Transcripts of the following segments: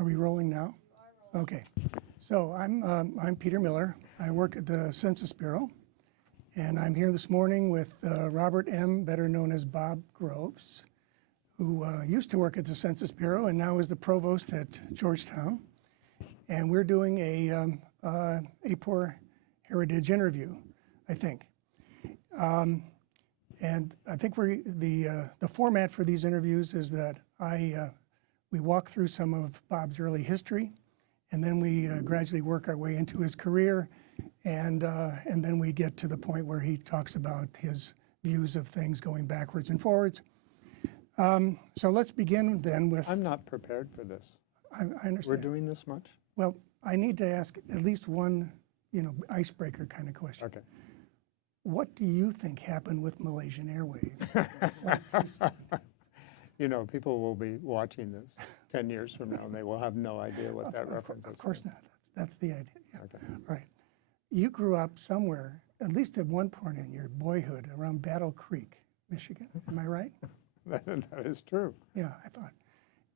Are we rolling now? Okay. So I'm Peter Miller. I work at the Census Bureau, and I'm here this morning with Robert M., better known as Bob Groves, who used to work at the Census Bureau and now is the provost at Georgetown. And we're doing a AAPOR Heritage interview, I think. And I think the format for these interviews is that we walk through some of Bob's early history, and then we gradually work our way into his career, and then we get to the point where he talks about his views of things going backwards and forwards. So let's begin then with. I'm not prepared for this. I understand. We're doing this much? Well, I need to ask at least one, icebreaker kind of question. Okay. What do you think happened with Malaysian Airways? People will be watching this 10 years from now, and they will have no idea what that reference is. Of course not. That's the idea. Yeah. Okay. All right. You grew up somewhere, at least at one point in your boyhood, around Battle Creek, Michigan. Am I right? That is true. Yeah, I thought.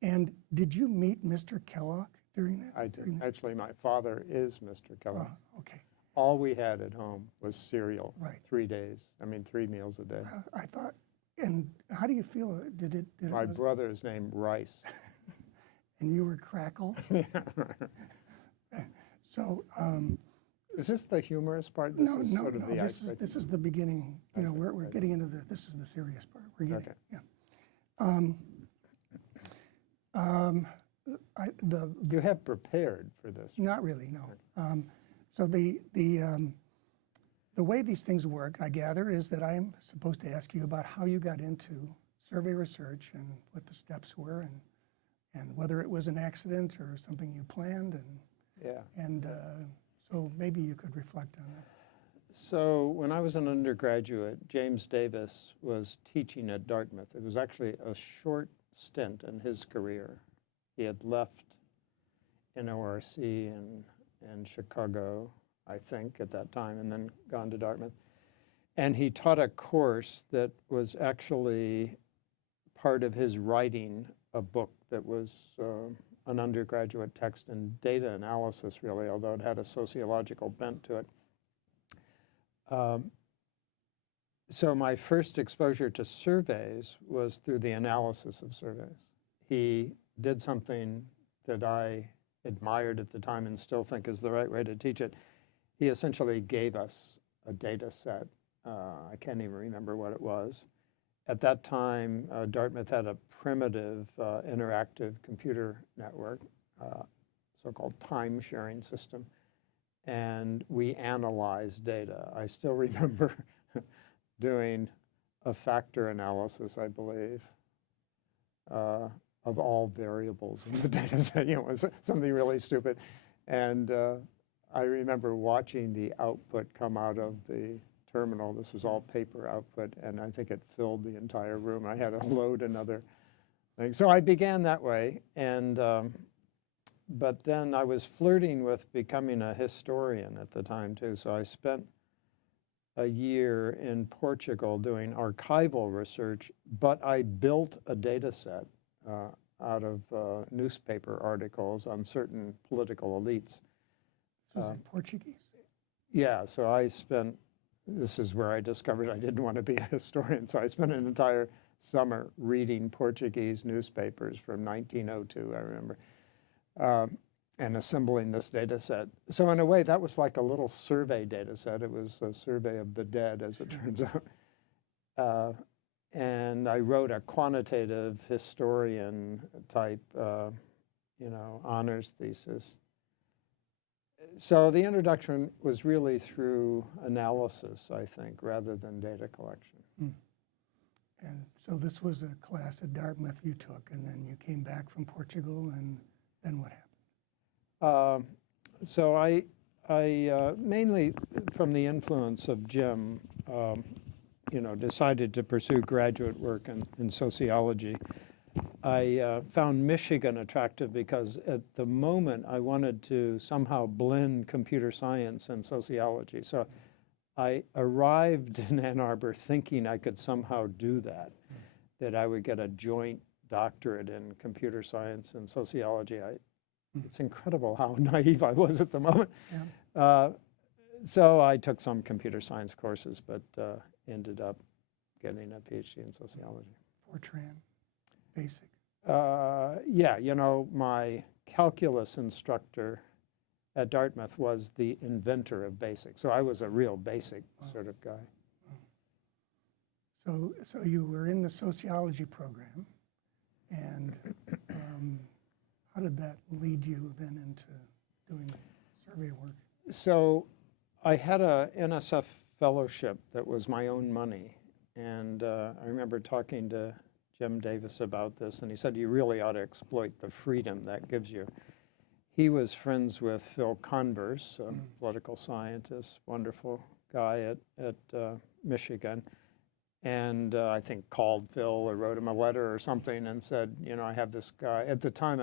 And did you meet Mr. Kellogg during that? I did. Actually, my father is Mr. Kellogg. Okay. All we had at home was cereal. Right. 3 meals a day. I thought, and how do you feel? Did My brother's named Rice. And you were Crackle? Yeah. So. Is this the humorous part? No. This is the beginning. We're getting into this is the serious part. We're getting, yeah. You have prepared for this? Not really, no. So the way these things work, I gather, is that I'm supposed to ask you about how you got into survey research and what the steps were, and whether it was an accident or something you planned, and so maybe you could reflect on that. So when I was an undergraduate, James Davis was teaching at Dartmouth. It was actually a short stint in his career. He had left NORC in Chicago, I think, at that time, and then gone to Dartmouth. And he taught a course that was actually part of his writing a book that was an undergraduate text in data analysis, really, although it had a sociological bent to it. So my first exposure to surveys was through the analysis of surveys. He did something that I admired at the time and still think is the right way to teach it. He essentially gave us a data set. I can't even remember what it was. At that time, Dartmouth had a primitive interactive computer network, so-called time-sharing system, and we analyzed data. I still remember doing a factor analysis, I believe, of all variables in the data set. It was something really stupid. And I remember watching the output come out of the terminal. This was all paper output, and I think it filled the entire room. I had to load another thing. So I began that way, and but then I was flirting with becoming a historian at the time, too. So I spent a year in Portugal doing archival research, but I built a data set out of newspaper articles on certain political elites. Was it Portuguese? Yeah, so I spent, this is where I discovered I didn't want to be a historian, so I spent an entire summer reading Portuguese newspapers from 1902, I remember, and assembling this data set. So in a way, that was like a little survey data set. It was a survey of the dead, as it turns out. And I wrote a quantitative historian type, honors thesis. So the introduction was really through analysis, I think, rather than data collection. And so this was a class at Dartmouth you took, and then you came back from Portugal, and then what happened? So I mainly from the influence of Jim, decided to pursue graduate work in sociology. I found Michigan attractive because at the moment I wanted to somehow blend computer science and sociology. So I arrived in Ann Arbor thinking I could somehow do that I would get a joint doctorate in computer science and sociology. It's incredible how naive I was at the moment. Yeah. So I took some computer science courses, but ended up getting a PhD in sociology. Fortran, basic. Yeah, you know, my calculus instructor at Dartmouth was the inventor of BASIC. So I was a real basic sort of guy. So you were in the sociology program, and how did that lead you then into doing survey work? So I had a NSF fellowship that was my own money. And I remember talking to Jim Davis about this, and he said, you really ought to exploit the freedom that gives you. He was friends with Phil Converse, a political scientist, wonderful guy at Michigan. And I think called Phil or wrote him a letter or something and said, you know, I have this guy. At the time,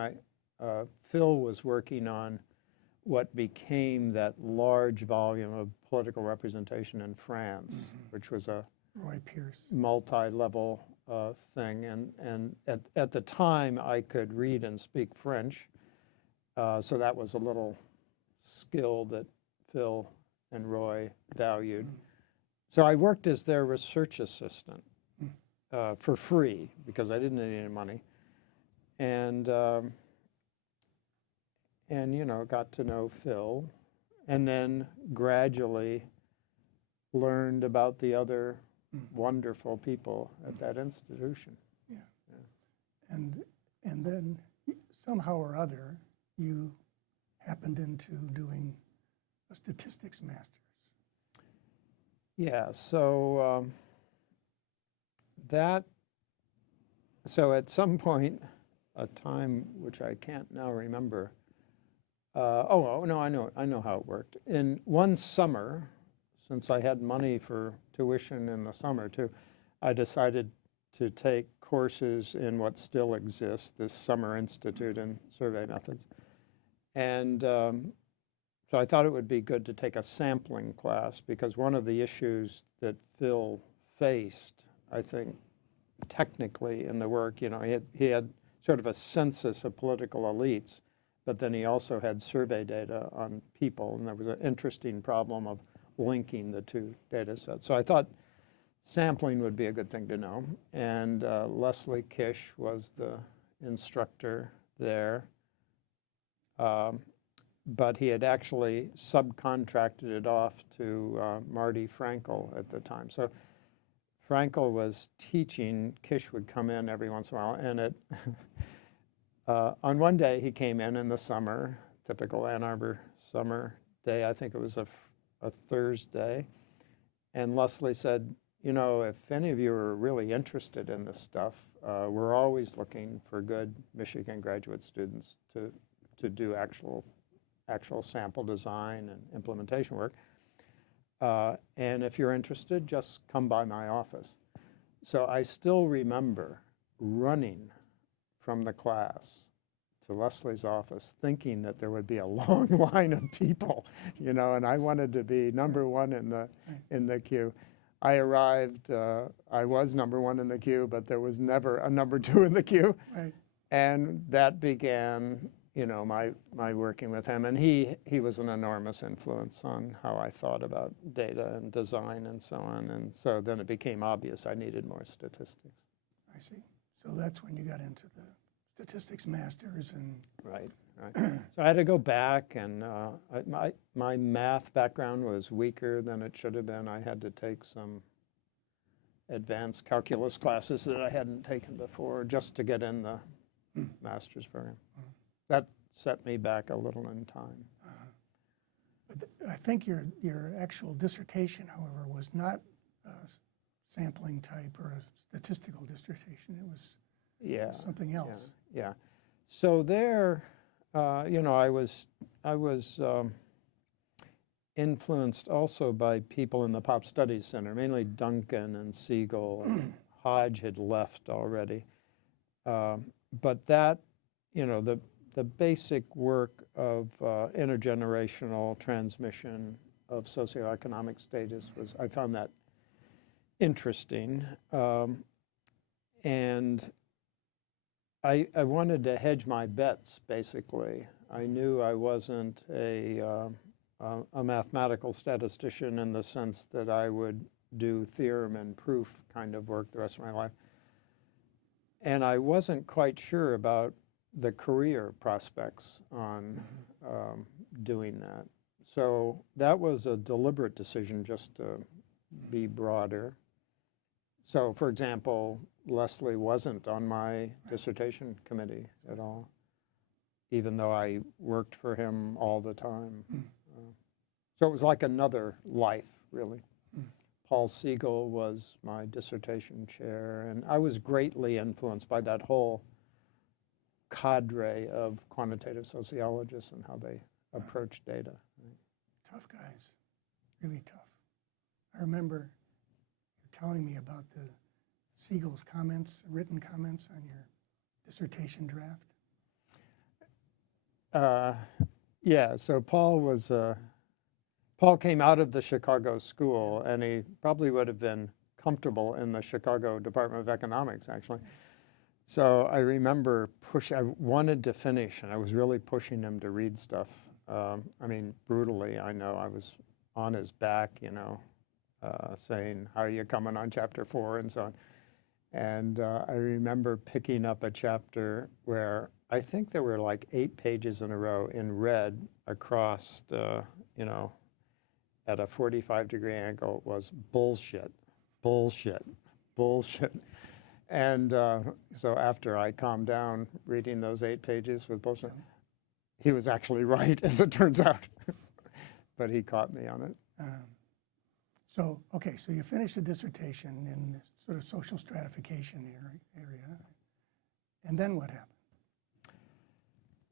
Phil was working on what became that large volume of political representation in France, which was a Roy Pierce. multi-level thing. And at the time, I could read and speak French. So that was a little skill that Phil and Roy valued. So I worked as their research assistant for free because I didn't need any money. And you know, got to know Phil, and then gradually learned about the other wonderful people at that institution. Yeah. And then somehow or other, you happened into doing a statistics master's. Yeah, so so at some point, a time which I can't now remember, no, I know how it worked. In one summer, since I had money for tuition in the summer too, I decided to take courses in what still exists, this Summer Institute in Survey Methods. And so I thought it would be good to take a sampling class, because one of the issues that Phil faced, I think, technically in the work, you know, he had sort of a census of political elites, but then he also had survey data on people, and there was an interesting problem of linking the two data sets. So I thought sampling would be a good thing to know, and Leslie Kish was the instructor there. But he had actually subcontracted it off to Marty Frankel at the time. So Frankel was teaching, Kish would come in every once in a while, and on one day he came in the summer, typical Ann Arbor summer day, I think it was a Thursday, and Leslie said, you know, if any of you are really interested in this stuff, we're always looking for good Michigan graduate students to do actual sample design and implementation work. And if you're interested, just come by my office. So I still remember running from the class to Leslie's office thinking that there would be a long line of people, you know, and I wanted to be number one in the queue. I arrived, I was number one in the queue, but there was never a number two in the queue. Right. And that began, you know, my working with him, and he was an enormous influence on how I thought about data and design and so on. And so then it became obvious I needed more statistics. I see. So that's when you got into the statistics masters and. Right. So I had to go back, and my math background was weaker than it should have been. I had to take some advanced calculus classes that I hadn't taken before just to get in the master's program. That set me back a little in time. But I think your actual dissertation, however, was not a sampling type or a statistical dissertation. It was something else. Yeah. So there, you know, I was influenced also by people in the Pop Studies Center, mainly Duncan and Siegel. And Hodge had left already. But that, you know, the basic work of intergenerational transmission of socioeconomic status I found that interesting. And I wanted to hedge my bets, basically. I knew I wasn't a mathematical statistician in the sense that I would do theorem and proof kind of work the rest of my life. And I wasn't quite sure about the career prospects on doing that. So that was a deliberate decision just to be broader. So, for example, Leslie wasn't on my dissertation committee at all, even though I worked for him all the time. So it was like another life, really. Paul Siegel was my dissertation chair, and I was greatly influenced by that whole cadre of quantitative sociologists and how they approach data. Tough guys, really tough. I remember you telling me about the Siegel's comments, written comments on your dissertation draft. Yeah, so Paul came out of the Chicago school, and he probably would have been comfortable in the Chicago Department of Economics, actually. So I remember I wanted to finish, and I was really pushing him to read stuff. I mean, brutally, I know. I was on his back, saying, how are you coming on chapter 4 and so on. And I remember picking up a chapter where I think there were like 8 pages in a row in red across, at a 45-degree angle was bullshit, bullshit, bullshit. And so after I calmed down reading those 8 pages with bullshit, he was actually right, as it turns out. But he caught me on it. So you finished the dissertation in this sort of social stratification area. And then what happened?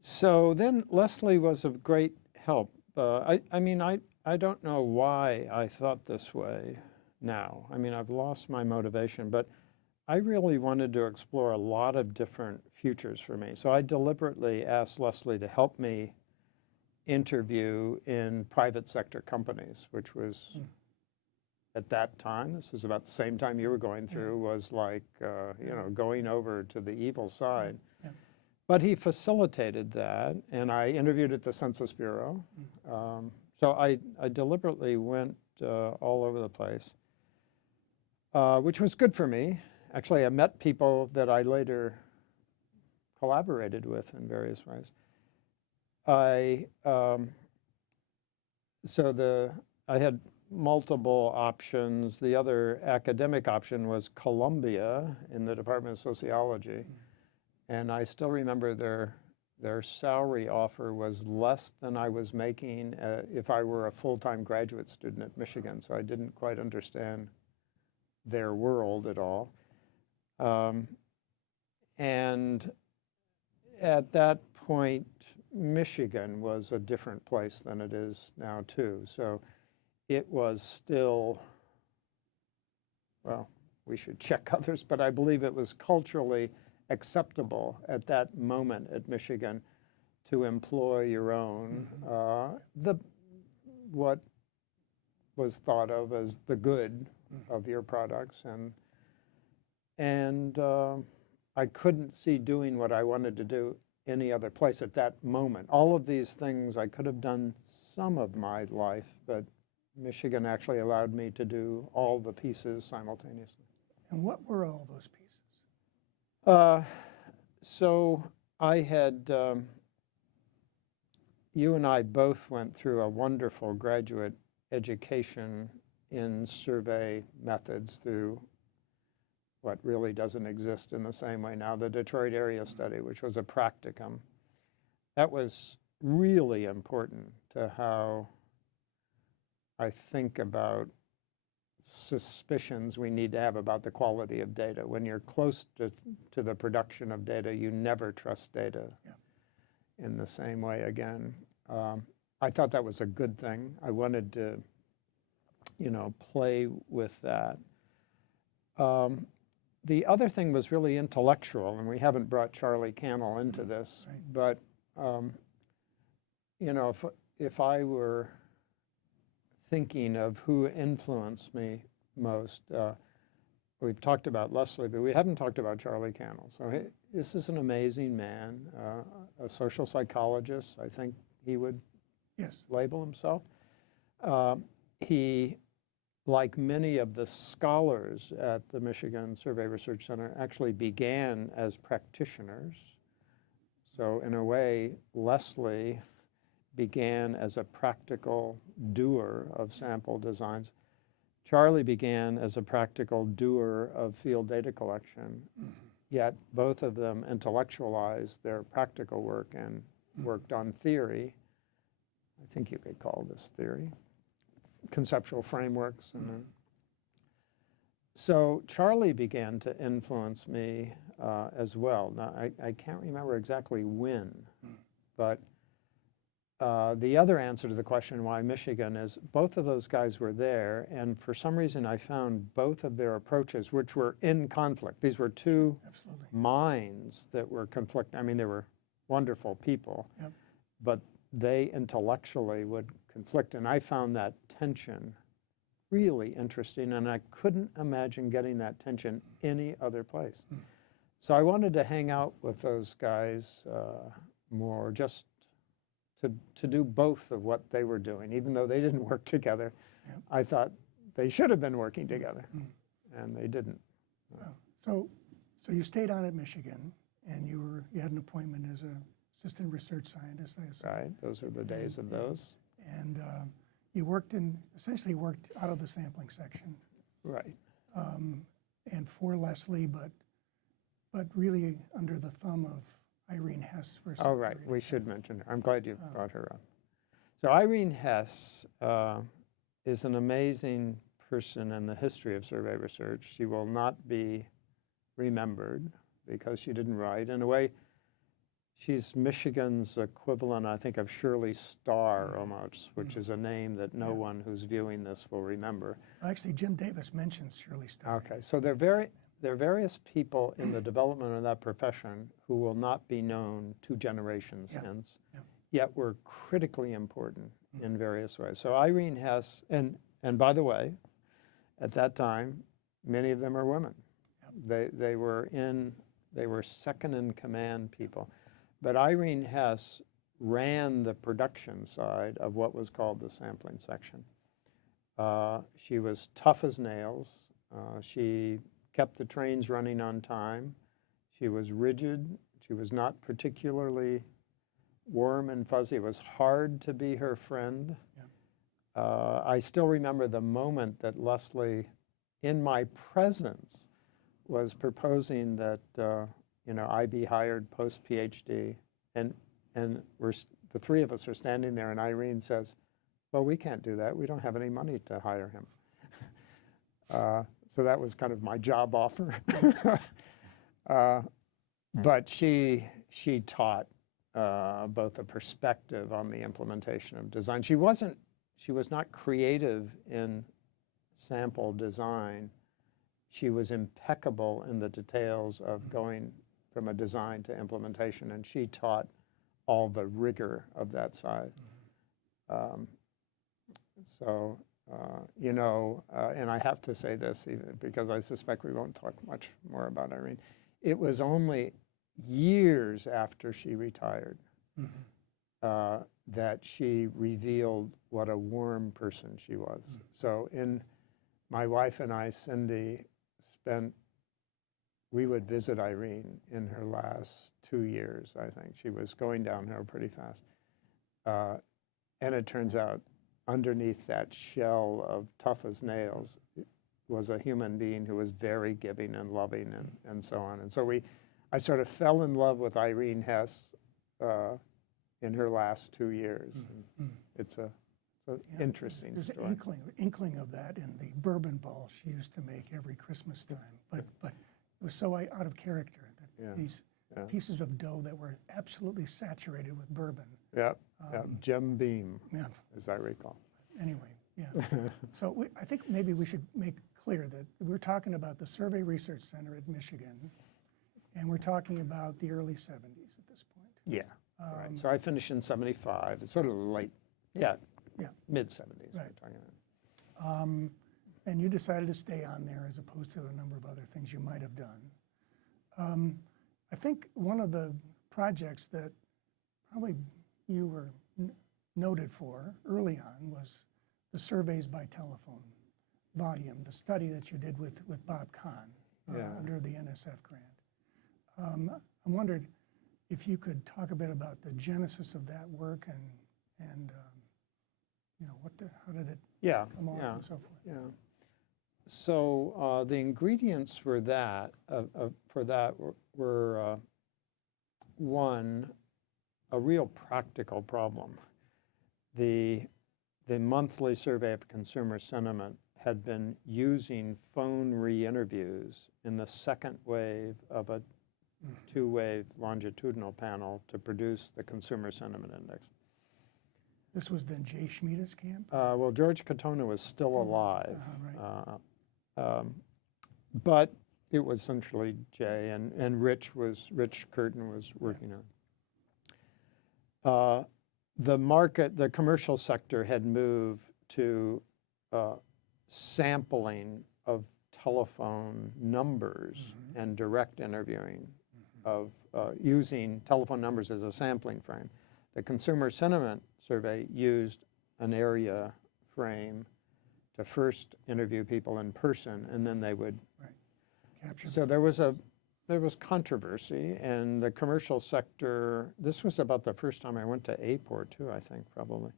So then Leslie was of great help. I don't know why I thought this way now. I mean, I've lost my motivation, but I really wanted to explore a lot of different futures for me. So I deliberately asked Leslie to help me interview in private sector companies, which was, at that time, this is about the same time you were going through, was like, going over to the evil side. Yeah. But he facilitated that, and I interviewed at the Census Bureau. So I deliberately went all over the place, which was good for me. Actually, I met people that I later collaborated with in various ways. I had multiple options. The other academic option was Columbia in the Department of Sociology. And I still remember their salary offer was less than I was making if I were a full-time graduate student at Michigan. So I didn't quite understand their world at all. And at that point, Michigan was a different place than it is now, too. So it was still, well, we should check others, but I believe it was culturally acceptable at that moment at Michigan to employ your own, what was thought of as the good of your products. And I couldn't see doing what I wanted to do any other place at that moment. All of these things I could have done some of my life, but Michigan actually allowed me to do all the pieces simultaneously. And what were all those pieces? So I had, you and I both went through a wonderful graduate education in survey methods through what really doesn't exist in the same way now, the Detroit Area Study, which was a practicum. That was really important to how I think about suspicions we need to have about the quality of data. When you're close to the production of data, you never trust data in the same way again. I thought that was a good thing. I wanted to, play with that. The other thing was really intellectual, and we haven't brought Charlie Cannell into this, but if I were thinking of who influenced me most, we've talked about Leslie, but we haven't talked about Charlie Cannell. So this is an amazing man, a social psychologist, I think he would Yes. label himself. He, like many of the scholars at the Michigan Survey Research Center, actually began as practitioners. So in a way, Leslie began as a practical doer of sample designs. Charlie began as a practical doer of field data collection, yet both of them intellectualized their practical work and worked on theory. I think you could call this theory, conceptual frameworks. So Charlie began to influence me as well. Now, I can't remember exactly when, but the other answer to the question why Michigan is both of those guys were there, and for some reason I found both of their approaches, which were in conflict. These were two Absolutely. minds that were conflicting. I mean, they were wonderful people, Yep. but they intellectually would conflict, and I found that tension really interesting, and I couldn't imagine getting that tension any other place. So I wanted to hang out with those guys more, just to do both of what they were doing. Even though they didn't work together, Yep. I thought they should have been working together, and they didn't. So you stayed on at Michigan, and you had an appointment as an assistant research scientist, I assume. Right, those are the days of those. And you essentially worked out of the sampling section, Right. and for Leslie, but really under the thumb of Irene Hess for some Oh, right, period we of should time. mention her. I'm glad you brought her up. So Irene Hess is an amazing person in the history of survey research. She will not be remembered because she didn't write. In a way, she's Michigan's equivalent, I think, of Shirley Starr almost, which is a name that no one who's viewing this will remember. Actually, Jim Davis mentions Shirley Starr. Okay, so there are various people in the development of that profession who will not be known 2 generations hence, yet were critically important in various ways. So Irene Hess, and by the way, at that time, many of them are women. They were second in command people. But Irene Hess ran the production side of what was called the sampling section. She was tough as nails. She kept the trains running on time. She was rigid. She was not particularly warm and fuzzy. It was hard to be her friend. I still remember the moment that Leslie, in my presence, was proposing that I be hired post-PhD, and the 3 of us are standing there, and Irene says, "Well, we can't do that. We don't have any money to hire him." So that was kind of my job offer. But she taught both a perspective on the implementation of design. She was not creative in sample design. She was impeccable in the details of going from a design to implementation, and she taught all the rigor of that side. And I have to say this, even because I suspect we won't talk much more about Irene. It was only years after she retired that she revealed what a warm person she was. So my wife and I, Cindy, we would visit Irene in her last 2 years, I think. She was going downhill pretty fast. And it turns out underneath that shell of tough as nails was a human being who was very giving and loving and so on. And so I sort of fell in love with Irene Hess in her last 2 years. It's an interesting There's story. an inkling of that in the bourbon ball she used to make every Christmas time. But it was so out of character that these pieces of dough that were absolutely saturated with bourbon. Yep, Jim Beam, Yeah. as I recall. Anyway, yeah. So I think maybe we should make clear that we're talking about the Survey Research Center at Michigan, and we're talking about the early 70s at this point. Yeah, right. So I finished in 75. It's sort of late, mid-70s. Right. We're talking about. and you decided to stay on there as opposed to a number of other things you might have done. I think one of the projects that probably you were noted for early on was the surveys by telephone volume, the study that you did with Bob Kahn under the NSF grant. I wondered if you could talk a bit about the genesis of that work and you know, how did it come off and so forth? Yeah. So the ingredients for that were one, a real practical problem. The monthly survey of consumer sentiment had been using phone re-interviews in the second wave of a two-wave longitudinal panel to produce the consumer sentiment index. This was then Jay Schmieda's camp? Well, George Katona was still alive, Right. but it was essentially Jay, and Rich Curtin was working on it. The commercial sector had moved to sampling of telephone numbers and direct interviewing of using telephone numbers as a sampling frame. The consumer sentiment survey used an area frame to first interview people in person, and then they would Capture. So there was controversy, and the commercial sector, this was about the first time I went to AAPOR too, I think, probably.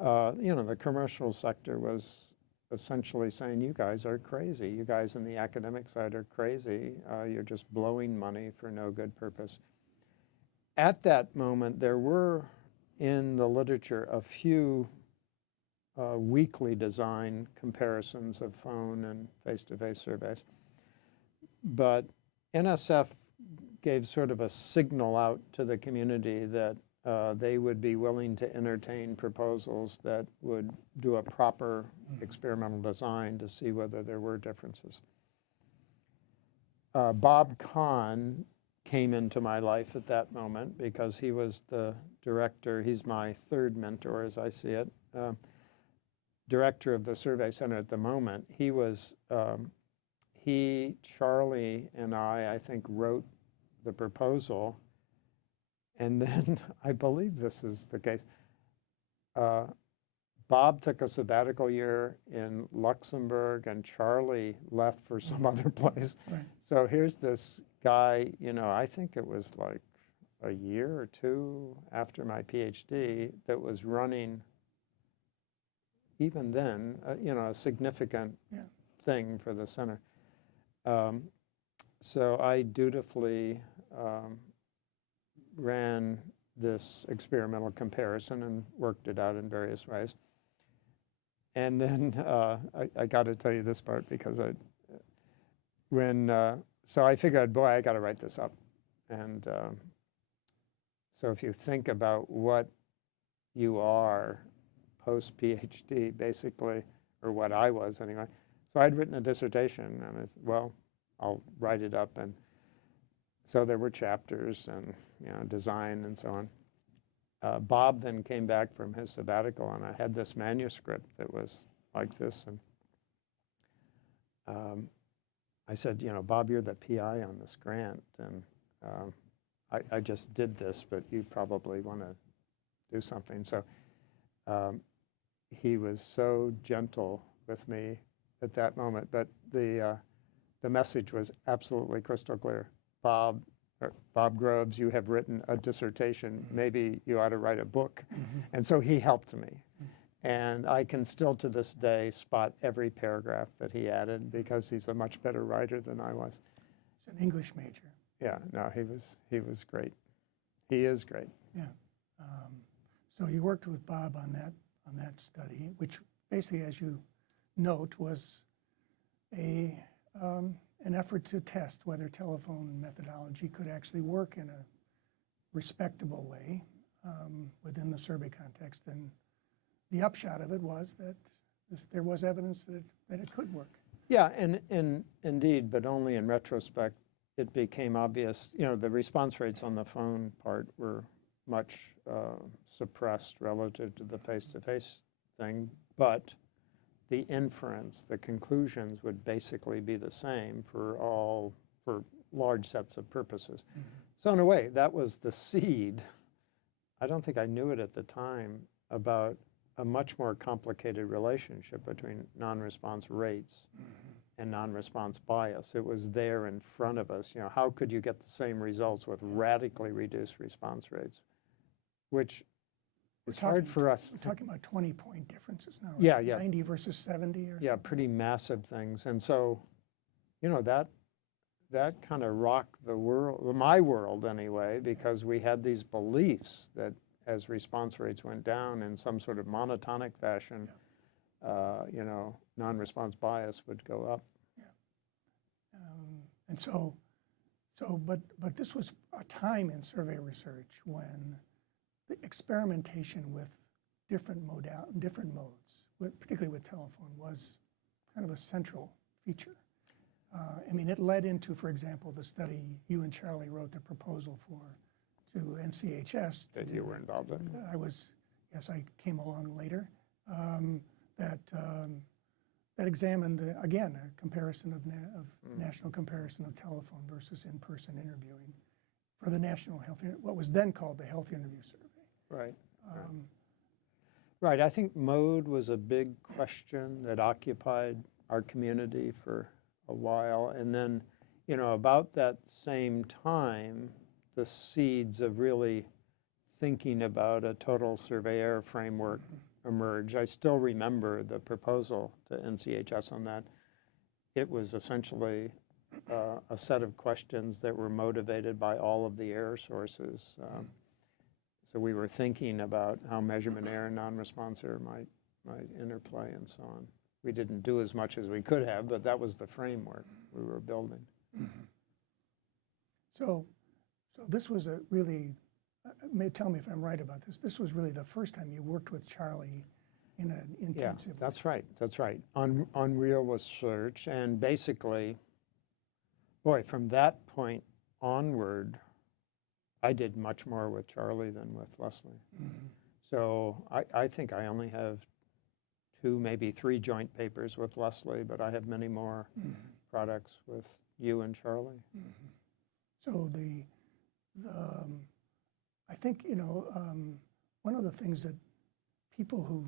You know, the commercial sector was essentially saying, you guys are crazy. You guys in the academic side are crazy. You're just blowing money for no good purpose. At that moment, there were in the literature a few weekly design comparisons of phone and face-to-face surveys. But NSF gave sort of a signal out to the community that they would be willing to entertain proposals that would do a proper experimental design to see whether there were differences. Bob Kahn came into my life at that moment because he was the director. He's my third mentor, as I see it. Director of the Survey Center at the moment. He, Charlie, and I think, wrote the proposal. And then, I believe this is the case, Bob took a sabbatical year in Luxembourg, and Charlie left for some other place. Right. So here's this guy, you know, I think it was like a year or two after my PhD, that was running, even then, you know, a significant thing for the center. So I dutifully ran this experimental comparison and worked it out in various ways. And then I got to tell you this part, because so I figured, boy, I got to write this up. And so if you think about what you are post-PhD, basically, or what I was anyway. So I'd written a dissertation, and I said, well, I'll write it up. And so there were chapters and, you know, design and so on. Bob then came back from his sabbatical, and I had this manuscript that was like this. And I said, you know, Bob, you're the PI on this grant, and I just did this, but you probably want to do something. So he was so gentle with me at that moment, but the message was absolutely crystal clear. Bob Groves, you have written a dissertation. Maybe you ought to write a book. And so he helped me. And I can still to this day spot every paragraph that he added, because he's a much better writer than I was. He's an English major. Yeah, no, he was great. He is great. Yeah. So you worked with Bob on that study, which basically, as you note, was an effort to test whether telephone methodology could actually work in a respectable way within the survey context. And the upshot of it was that there was evidence that it could work. Yeah, and indeed, but only in retrospect, it became obvious. You know, the response rates on the phone part were much suppressed relative to the face-to-face thing, but the inference, the conclusions would basically be the same for large sets of purposes. So in a way, that was the seed. I don't think I knew it at the time about a much more complicated relationship between non-response rates and non-response bias. It was there in front of us. You know, how could you get the same results with radically reduced response rates, which is hard for us. We're talking about 20-point differences now, right? Yeah, yeah. 90 versus 70 or Yeah, something? pretty massive things. And so, you know, that kind of rocked the world, my world anyway, because we had these beliefs that as response rates went down in some sort of monotonic fashion, you know, non-response bias would go up. And but this was a time in survey research when the experimentation with different modes, particularly with telephone, was kind of a central feature. I mean, it led into, for example, the study you and Charlie wrote the proposal to NCHS. That you were involved in? Yes, I came along later. That examined, again, a comparison of national comparison of telephone versus in-person interviewing for the national health, what was then called the Health Interview Survey. Right. Right. I think mode was a big question that occupied our community for a while. And then, you know, about that same time, the seeds of really thinking about a total surveyor framework emerged. I still remember the proposal to NCHS on that. It was essentially a set of questions that were motivated by all of the error sources. So we were thinking about how measurement error and non-response error might interplay and so on. We didn't do as much as we could have, but that was the framework we were building. So this was a really, tell me if I'm right about this, this was really the first time you worked with Charlie in an intensive way. That's right, that's right. On real research, and basically, boy, from that point onward, I did much more with Charlie than with Leslie. So I think I only have 2, maybe 3 joint papers with Leslie, but I have many more products with you and Charlie. So I think, you know, one of the things that people who,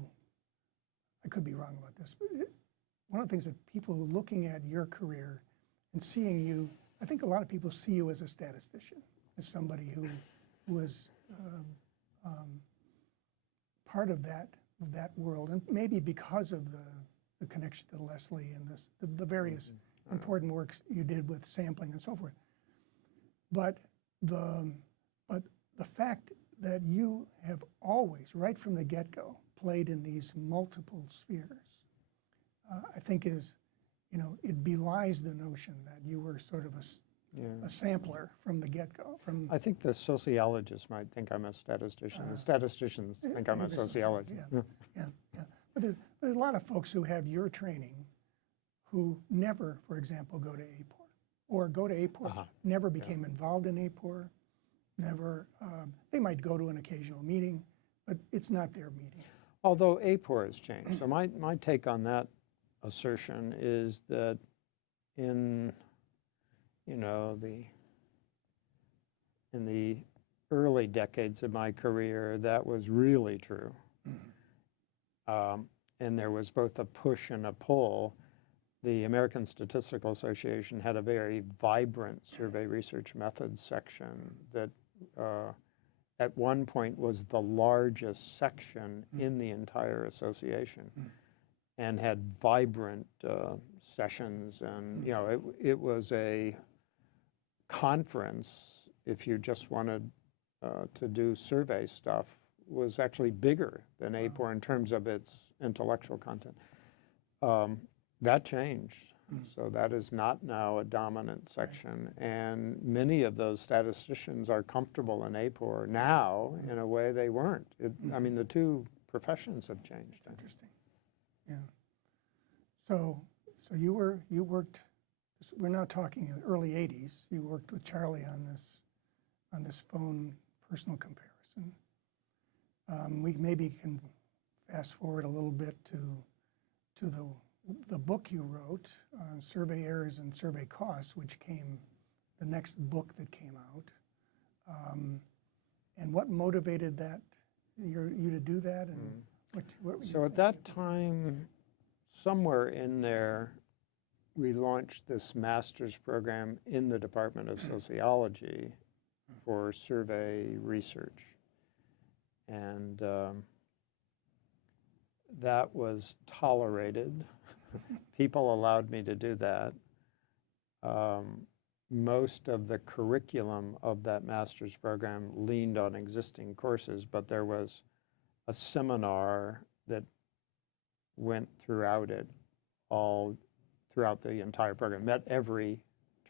I could be wrong about this, but one of the things that people who looking at your career and seeing you, I think a lot of people see you as a statistician, as somebody who was part of that world, and maybe because of the connection to Leslie and the various important works you did with sampling and so forth. But the fact that you have always, right from the get-go, played in these multiple spheres, I think is, you know, it belies the notion that you were sort of a sampler from the get-go. I think the sociologists might think I'm a statistician. The statisticians think I'm a sociologist. Yeah. But there's a lot of folks who have your training who never, for example, go to AAPOR, or go to AAPOR, never became involved in AAPOR, never, they might go to an occasional meeting, but it's not their meeting. Although AAPOR has changed. So my take on that assertion is that in, you know, in the early decades of my career, that was really true. And there was both a push and a pull. The American Statistical Association had a very vibrant survey research methods section that at one point was the largest section in the entire association, and had vibrant sessions. And, you know, it was a conference, if you just wanted to do survey stuff, was actually bigger than AAPOR in terms of its intellectual content. That changed. So that is not now a dominant section. And many of those statisticians are comfortable in AAPOR now in a way they weren't. I mean, the two professions have changed. Interesting. Yeah. So you worked, we're now talking in the early 80s, you worked with Charlie on this phone personal comparison. We maybe can fast forward a little bit to to the book you wrote on survey errors and survey costs, which came the next book that came out. And what motivated that you to do that? And what were you So at that time, somewhere in there, we launched this master's program in the Department of Sociology for survey research. And that was tolerated. People allowed me to do that. Most of the curriculum of that master's program leaned on existing courses, but there was a seminar that went throughout it, all throughout the entire program. Met every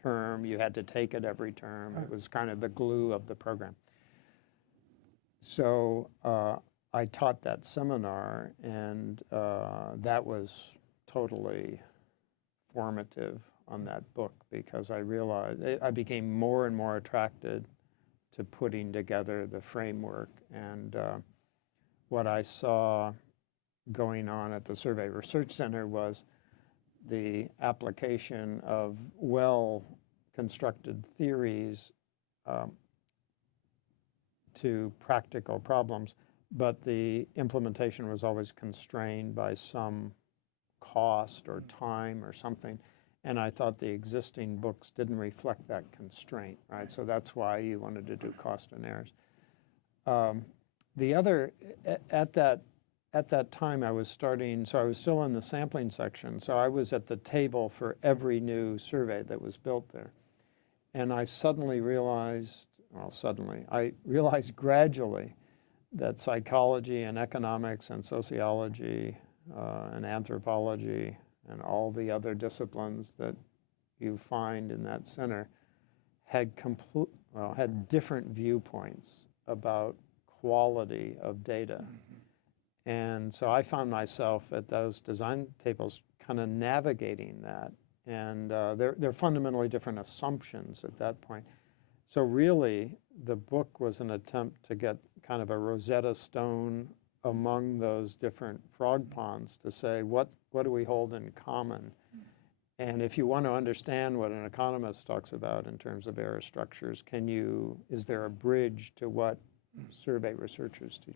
term. You had to take it every term. It was kind of the glue of the program. So I taught that seminar, and that was totally formative on that book, because I realized I became more and more attracted to putting together the framework. And what I saw going on at the Survey Research Center was the application of well-constructed theories to practical problems, but the implementation was always constrained by some cost or time or something. And I thought the existing books didn't reflect that constraint, right? So that's why you wanted to do cost and errors. The other, at that time I was starting, so I was still in the sampling section, so I was at the table for every new survey that was built there. And I suddenly realized, I realized gradually that psychology and economics and sociology and anthropology and all the other disciplines that you find in that center had different viewpoints about quality of data. And so I found myself at those design tables kind of navigating that. And they're fundamentally different assumptions at that point. So really, the book was an attempt to get kind of a Rosetta Stone among those different frog ponds to say, what do we hold in common? And if you want to understand what an economist talks about in terms of error structures, is there a bridge to what survey researchers teach?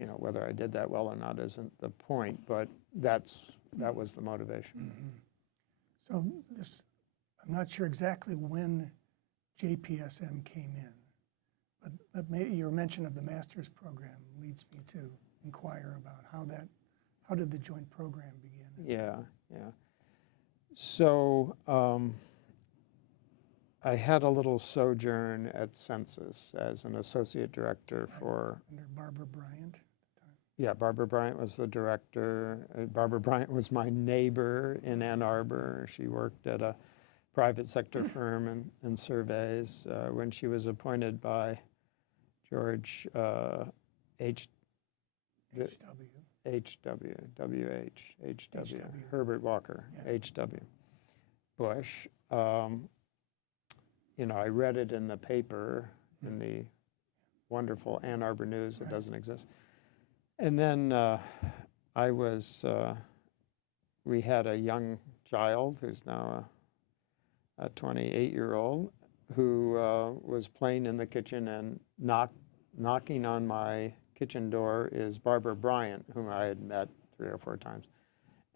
You know, whether I did that well or not isn't the point, but that was the motivation. So I'm not sure exactly when JPSM came in, but maybe your mention of the master's program leads me to inquire about how did the joint program begin? Yeah. So I had a little sojourn at Census as an associate director for... Under Barbara Bryant? Yeah, Barbara Bryant was the director. Barbara Bryant was my neighbor in Ann Arbor. She worked at a private sector firm in surveys when she was appointed by George Herbert Walker, yeah. H.W. Bush. You know, I read it in the paper, in the wonderful Ann Arbor News that doesn't exist. And then we had a young child who's now a 28-year-old who was playing in the kitchen, and knocking on my kitchen door is Barbara Bryant, whom I had met 3 or 4 times.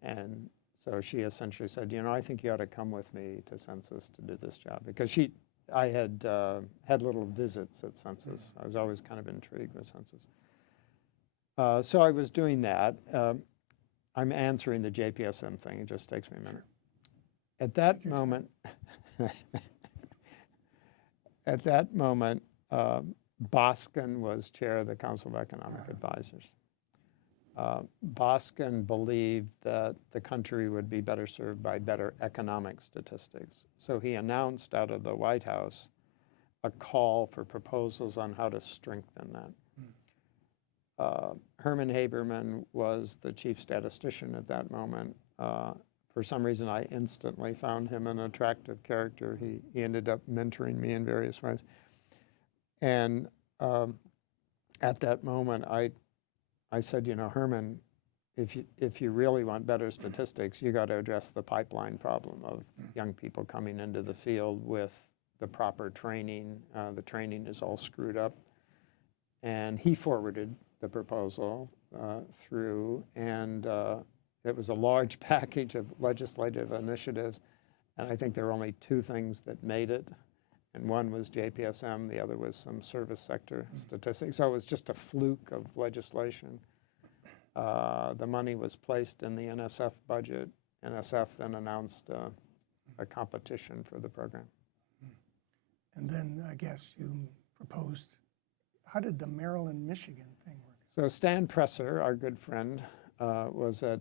And so she essentially said, you know, I think you ought to come with me to Census to do this job. Because I had had little visits at Census. I was always kind of intrigued with Census. So I was doing that. I'm answering the JPSM thing. It just takes me a minute. At that moment, Boskin was chair of the Council of Economic Advisors. Boskin believed that the country would be better served by better economic statistics. So he announced out of the White House a call for proposals on how to strengthen that. Herman Haberman was the chief statistician at that moment. For some reason, I instantly found him an attractive character. He ended up mentoring me in various ways. And at that moment, I said, you know, Herman, if you really want better statistics, you got to address the pipeline problem of young people coming into the field with the proper training. The training is all screwed up. And he forwarded the proposal through, and it was a large package of legislative initiatives. And I think there were only two things that made it. And one was JPSM, the other was some service sector statistics. So it was just a fluke of legislation. The money was placed in the NSF budget. NSF then announced a competition for the program. And then I guess you proposed, how did the Maryland-Michigan thing work? So Stan Presser, our good friend, was at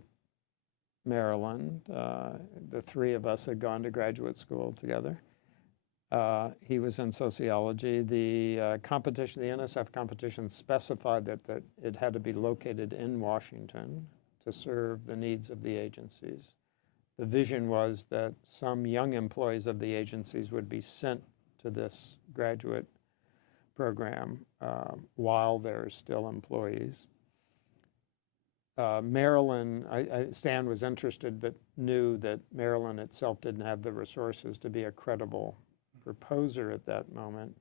Maryland. The three of us had gone to graduate school together. He was in sociology. The competition, the NSF competition, specified that it had to be located in Washington to serve the needs of the agencies. The vision was that some young employees of the agencies would be sent to this graduate program while they're still employees. Maryland, Stan was interested but knew that Maryland itself didn't have the resources to be a credible proposer at that moment.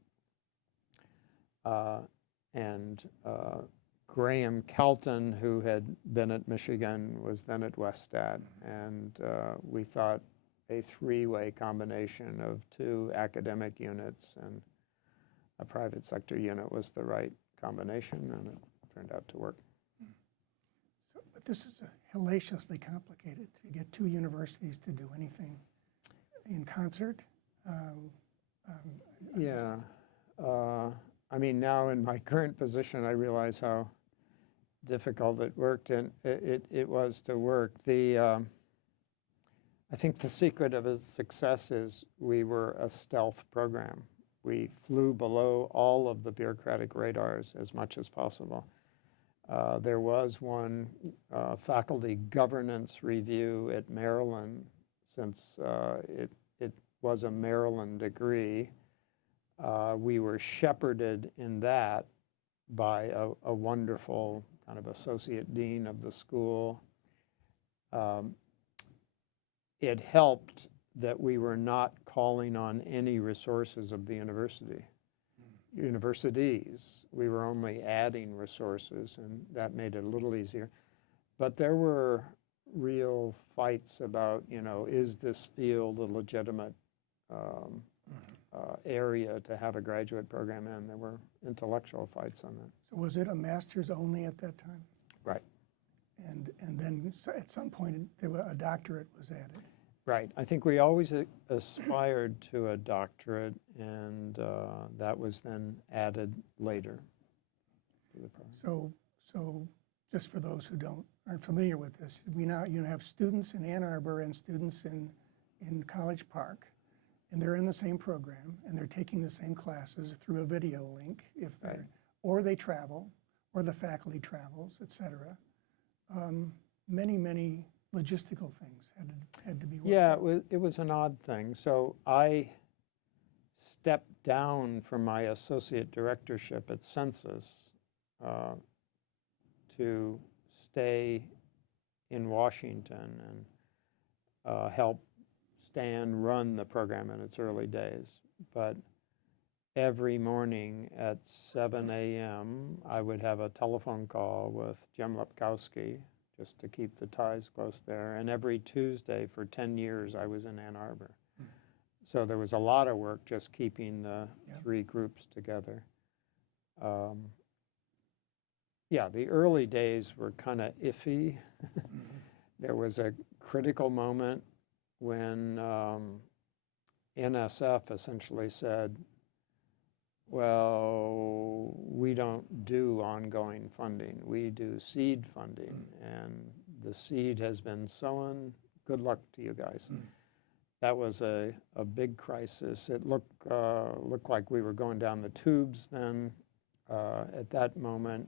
Graham Kelton, who had been at Michigan, was then at Westat, and we thought a three-way combination of two academic units and a private sector unit was the right combination, and it turned out to work. So, but this is hellaciously complicated to get two universities to do anything in concert. Yeah. I mean, now in my current position, I realize how difficult it worked, and it was to work. I think the secret of its success is we were a stealth program. We flew below all of the bureaucratic radars as much as possible. There was one faculty governance review at Maryland, since it was a Maryland degree. We were shepherded in that by a wonderful kind of associate dean of the school. It helped that we were not calling on any resources of the universities. We were only adding resources, and that made it a little easier. But there were real fights about, is this field a legitimate area to have a graduate program in? There were intellectual fights on that. So was it a master's only at that time? Right. And then at some point a doctorate was added. Right. I think we always aspired to a doctorate, and that was then added later to the program. So just for those who aren't familiar with this, we now have students in Ann Arbor and students in College Park, and they're in the same program, and they're taking the same classes through a video link, or they travel, or the faculty travels, et cetera. Many logistical things had to be worked out. Yeah, it was an odd thing. So I stepped down from my associate directorship at Census to stay in Washington and help Stan run the program in its early days. But every morning at 7 a.m., I would have a telephone call with Jim Lepkowski, just to keep the ties close there. And every Tuesday for 10 years, I was in Ann Arbor. So there was a lot of work just keeping the three groups together. Yeah, the early days were kind of iffy. There was a critical moment when NSF essentially said, well, we don't do ongoing funding. We do seed funding, and the seed has been sown. Good luck to you guys. That was a big crisis. It looked like we were going down the tubes then. At that moment,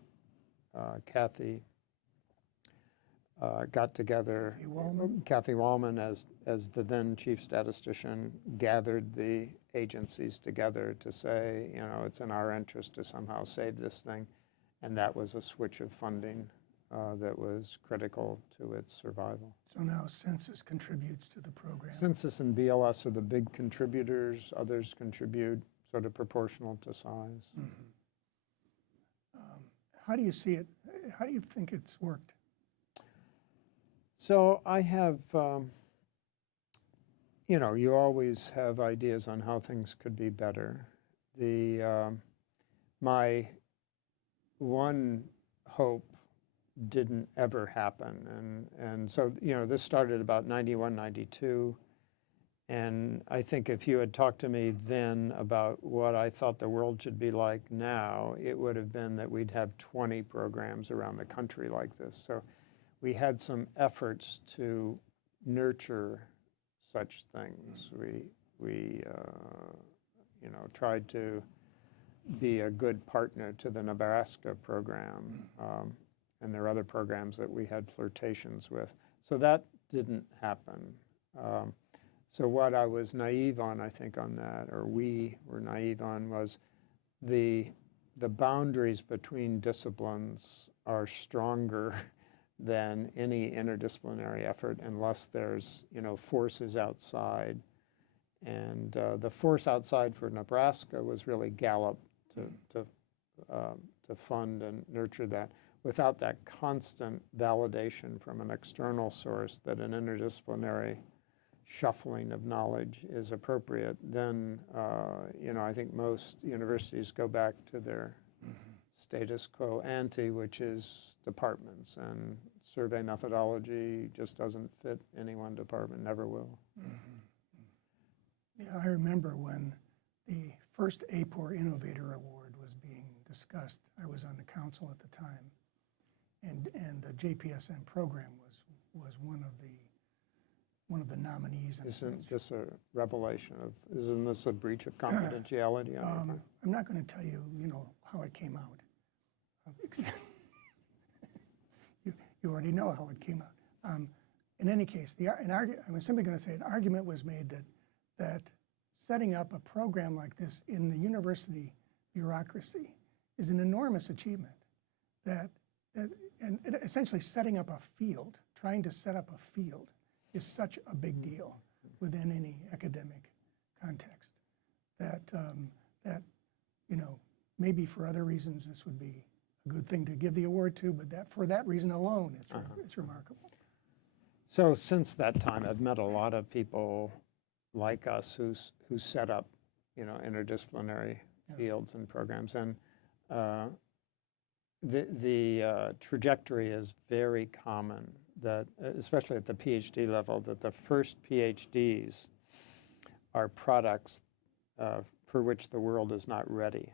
Kathy got together. Kathy Wallman, as the then chief statistician, gathered the agencies together to say, it's in our interest to somehow save this thing. And that was a switch of funding that was critical to its survival. So now census contributes to the program. Census and BLS are the big contributors. Others contribute sort of proportional to size. Mhm. How do you see it? How do you think it's worked? So I have, you know, you always have ideas on how things could be better. My one hope didn't ever happen. And so, you know, this started about 91, 92. And I think if you had talked to me then about what I thought the world should be like now, it would have been that we'd have 20 programs around the country like this. So we had some efforts to nurture such things. We you know, tried to be a good partner to the Nebraska program. And there are other programs that we had flirtations with. So that didn't happen. So what I was naive on, I think, on that, or we were naive on, was the boundaries between disciplines are stronger than any interdisciplinary effort unless there's, you know, forces outside. And the force outside for Nebraska was really Gallup to fund and nurture that. Without that constant validation from an external source that an interdisciplinary shuffling of knowledge is appropriate, then you know, I think most universities go back to their status quo ante, which is departments, and survey methodology just doesn't fit any one department, never will. Yeah, I remember when the first AAPOR Innovator Award was being discussed. I was on the council at the time, and the JPSN program was one of the nominees. Isn't this a revelation of, isn't this a breach of confidentiality? I'm not going to tell you, you know, how it came out. You already know how it came out. In any case, I'm simply going to say an argument was made that setting up a program like this in the university bureaucracy is an enormous achievement. And essentially setting up a field, trying to set up a field, is such a big deal within any academic context that you know, maybe for other reasons this would be a good thing to give the award to, but for that reason alone, it's remarkable. So since that time, I've met a lot of people like us who set up, you know, interdisciplinary fields and programs, and the trajectory is very common, that especially at the PhD level, that the first PhDs are products for which the world is not ready.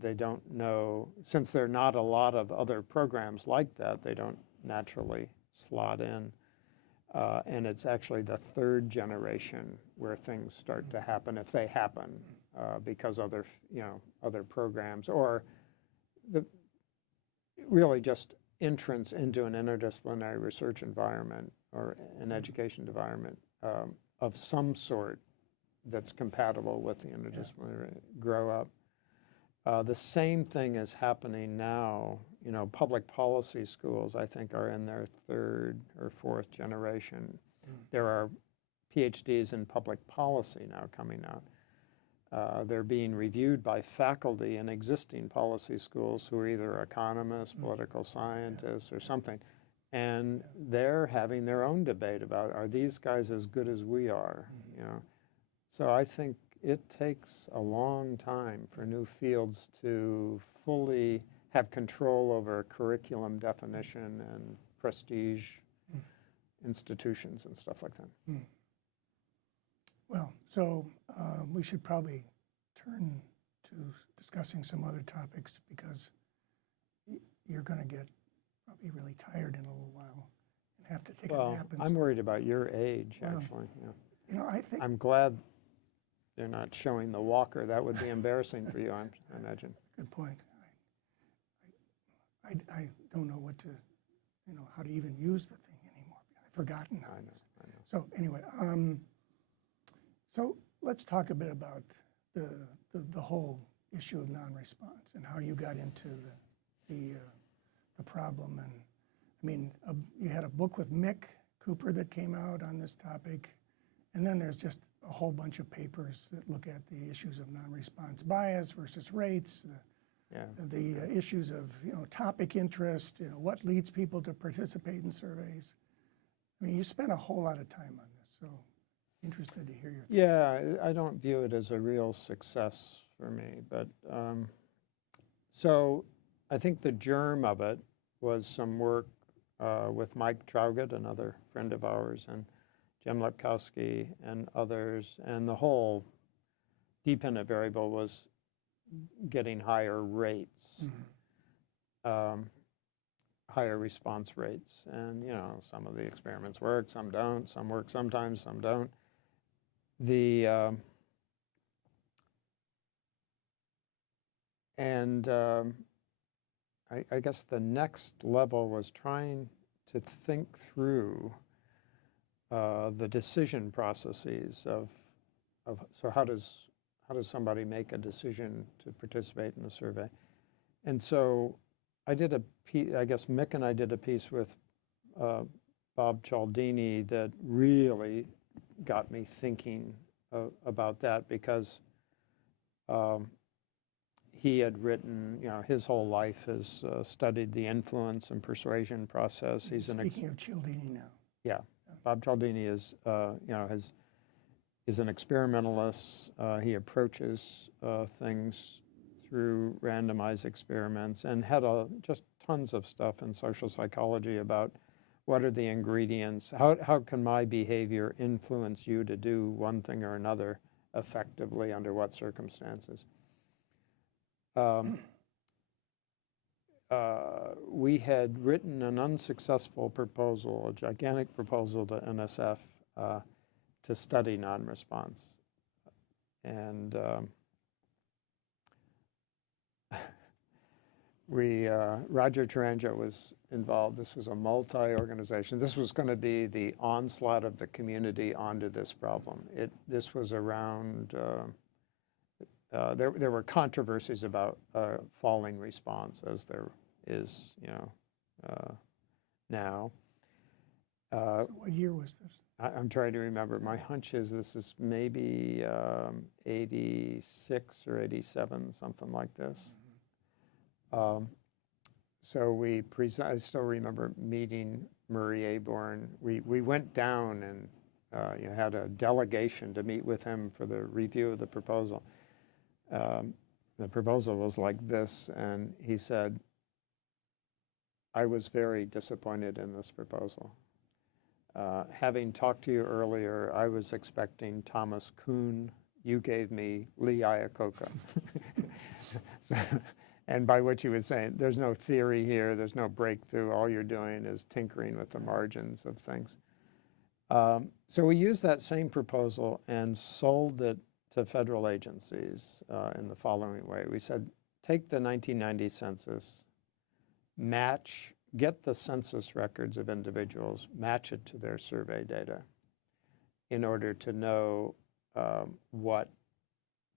They don't know, since there are not a lot of other programs like that, they don't naturally slot in. And it's actually the third generation where things start to happen, if they happen, because other programs, or really just entrance into an interdisciplinary research environment or an education environment of some sort that's compatible with the interdisciplinary grow up. The same thing is happening now. You know, public policy schools, I think, are in their third or fourth generation. There are PhDs in public policy now coming out. They're being reviewed by faculty in existing policy schools who are either economists, political scientists, or something. And they're having their own debate about, are these guys as good as we are? You know, so I think it takes a long time for new fields to fully have control over curriculum definition and prestige institutions and stuff like that. Well, so we should probably turn to discussing some other topics, because you're going to get probably really tired in a little while and have to take a nap. I'm worried about your age, actually. Yeah. You know, I think I'm glad they're not showing the walker. That would be embarrassing for you, I imagine. Good point. I don't know what to, you know, how to even use the thing anymore. I've forgotten how. I know. So anyway, so let's talk a bit about the whole issue of non-response and how you got into the problem I mean, you had a book with Mick Cooper that came out on this topic, and then there's just a whole bunch of papers that look at the issues of non-response bias versus rates, Yeah. the issues of, topic interest, what leads people to participate in surveys. I mean, you spent a whole lot of time on this, so interested to hear your thoughts. Yeah, I don't view it as a real success for me, but so I think the germ of it was some work with Mike Traugott, another friend of ours, and Jim Lepkowski and others, and the whole dependent variable was getting higher rates, higher response rates, and some of the experiments work, some don't, some work sometimes, some don't. I guess the next level was trying to think through the decision processes of so how does somebody make a decision to participate in a survey? And so I did a piece, I guess Mick and I did a piece with Bob Cialdini that really got me thinking about that, because he had written, his whole life has studied the influence and persuasion process. He's Speaking of Cialdini now. Yeah, Bob Cialdini is, is an experimentalist. He approaches things through randomized experiments, and had just tons of stuff in social psychology about what are the ingredients, how can my behavior influence you to do one thing or another effectively under what circumstances. We had written an unsuccessful proposal, a gigantic proposal to NSF to study non-response. And Roger Taranja was involved. This was a multi-organization. This was going to be the onslaught of the community onto this problem. This was around, there were controversies about falling response, as there is, now. So what year was this? I'm trying to remember. My hunch is this is maybe 86 or 87, something like this. So I still remember meeting Murray Aborn. We went down and had a delegation to meet with him for the review of the proposal. The proposal was like this, and he said, I was very disappointed in this proposal. Having talked to you earlier, I was expecting Thomas Kuhn. You gave me Lee Iacocca. And by which he was saying, there's no theory here, there's no breakthrough, all you're doing is tinkering with the margins of things. So we used that same proposal and sold it to federal agencies in the following way. We said, take the 1990 census, get the census records of individuals, match it to their survey data in order to know what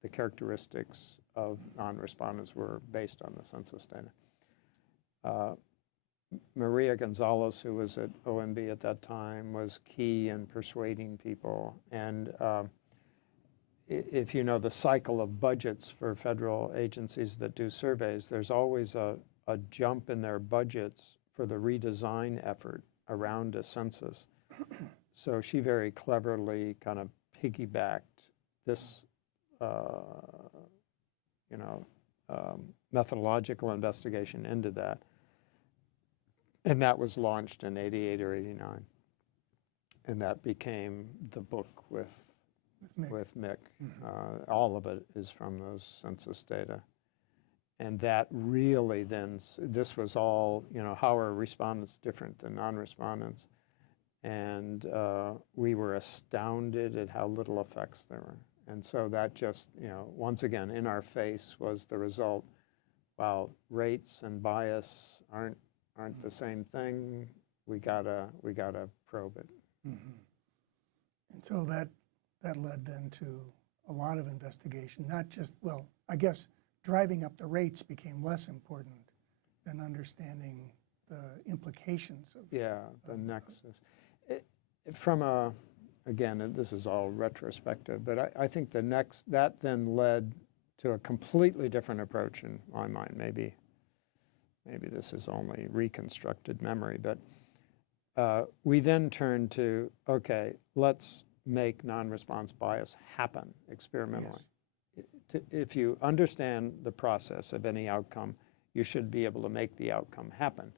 the characteristics of non-respondents were based on the census data. Maria Gonzalez, who was at OMB at that time, was key in persuading people. And if you know the cycle of budgets for federal agencies that do surveys, there's always a jump in their budgets for the redesign effort around a census. So she very cleverly kind of piggybacked this methodological investigation into that. And that was launched in 88 or 89. And that became the book with Mick. All of it is from those census data. And that really then, this was all, how are respondents different than non-respondents? And we were astounded at how little effects there were. And so that just, once again, in our face was the result. Wow, rates and bias aren't the same thing. We gotta probe it. And so that led then to a lot of investigation, not just, well, I guess driving up the rates became less important than understanding the implications of. Yeah, the nexus. From a, again, and this is all retrospective, but I think that then led to a completely different approach in my mind. Maybe this is only reconstructed memory, but we then turned to, okay, let's make non-response bias happen experimentally. If you understand the process of any outcome, you should be able to make the outcome happen.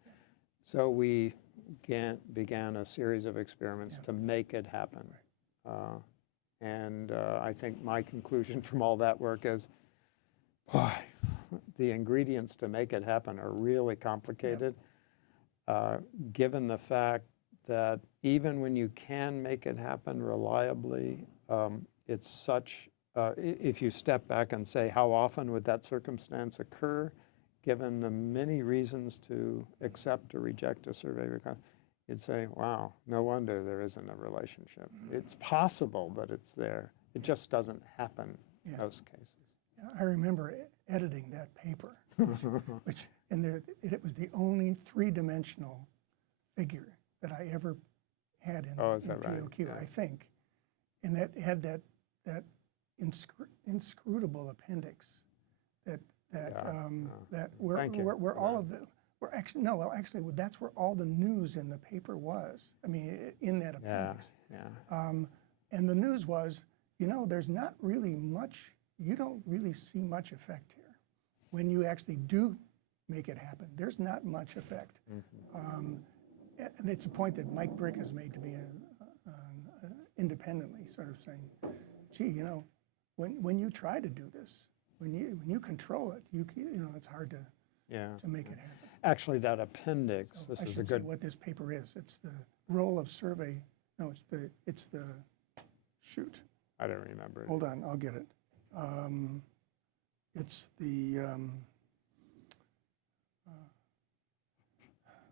So we began a series of experiments to make it happen. And I think my conclusion from all that work is, boy, the ingredients to make it happen are really complicated, given the fact that even when you can make it happen reliably, it's such, if you step back and say, how often would that circumstance occur, given the many reasons to accept or reject a survey response, you'd say, wow, no wonder there isn't a relationship. It's possible, but it's there. It just doesn't happen in most cases. I remember editing that paper, it was the only three-dimensional figure that I ever had in POQ, I think. And that had that inscrutable appendix where all of the, actually, that's where all the news in the paper was. I mean, in that appendix. And the news was, there's not really much, you don't really see much effect here. When you actually do make it happen, there's not much effect. And it's a point that Mike Brick has made to me independently, sort of saying, gee, when you try to do this, when you control it, it's hard to make it happen. Actually, that appendix, So this I is a should good. say what this paper is. It's the role of survey. No, it's the shoot. I don't remember it. Hold on, I'll get it. It's the.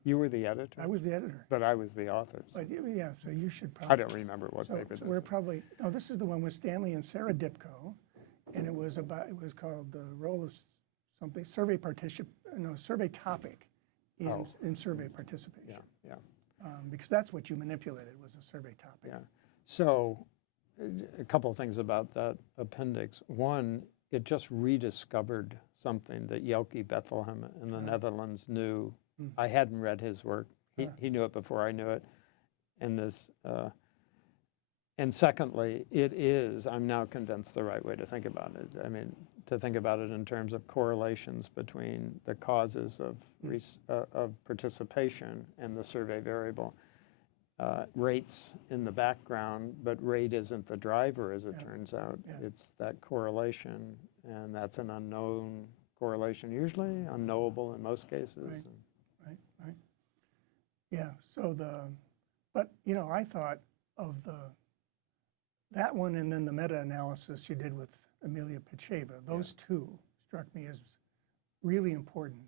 You were the editor? I was the editor. But I was the author. But yeah, so you should probably. I don't remember what paper this So we're is. probably. No, this is the one with Stanley and Sarah Dipko, and it was called the role of something survey topic in survey participation. Yeah. Because that's what you manipulated was a survey topic. Yeah. So a couple of things about that appendix. One, it just rediscovered something that Jelke Bethlehem in the Netherlands knew. I hadn't read his work. He knew it before I knew it. And secondly, it is, I'm now convinced, the right way to think about it. I mean, to think about it in terms of correlations between the causes of participation and the survey variable. Rates in the background, but rate isn't the driver, as it turns out. It's that correlation, and that's an unknown correlation, usually unknowable in most cases. Right. Yeah, so but I thought of that one and then the meta-analysis you did with Amelia Picheva. Those two struck me as really important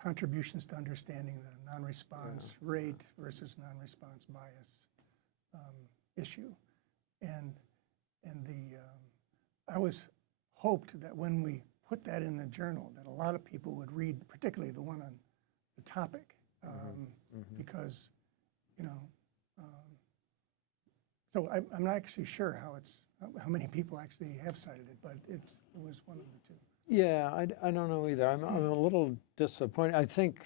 contributions to understanding the non-response rate versus non-response bias issue. And I was hoped that when we put that in the journal that a lot of people would read, particularly the one on the topic, because, so I'm not actually sure how many people actually have cited it, but it was one of the two. Yeah, I don't know either. I'm a little disappointed. I think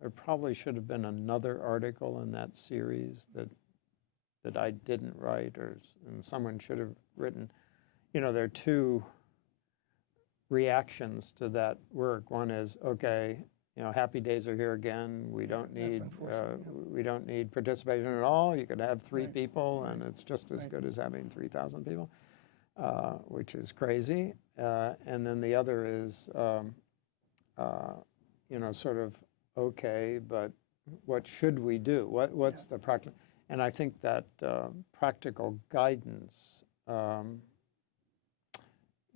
there probably should have been another article in that series that I didn't write, and someone should have written. There are two reactions to that work. One is, okay, happy days are here again. We don't need participation at all. You could have three people, and it's just as good as having 3,000 people, which is crazy. And then the other is, sort of, okay, but what should we do? What's the practical? And I think that practical guidance,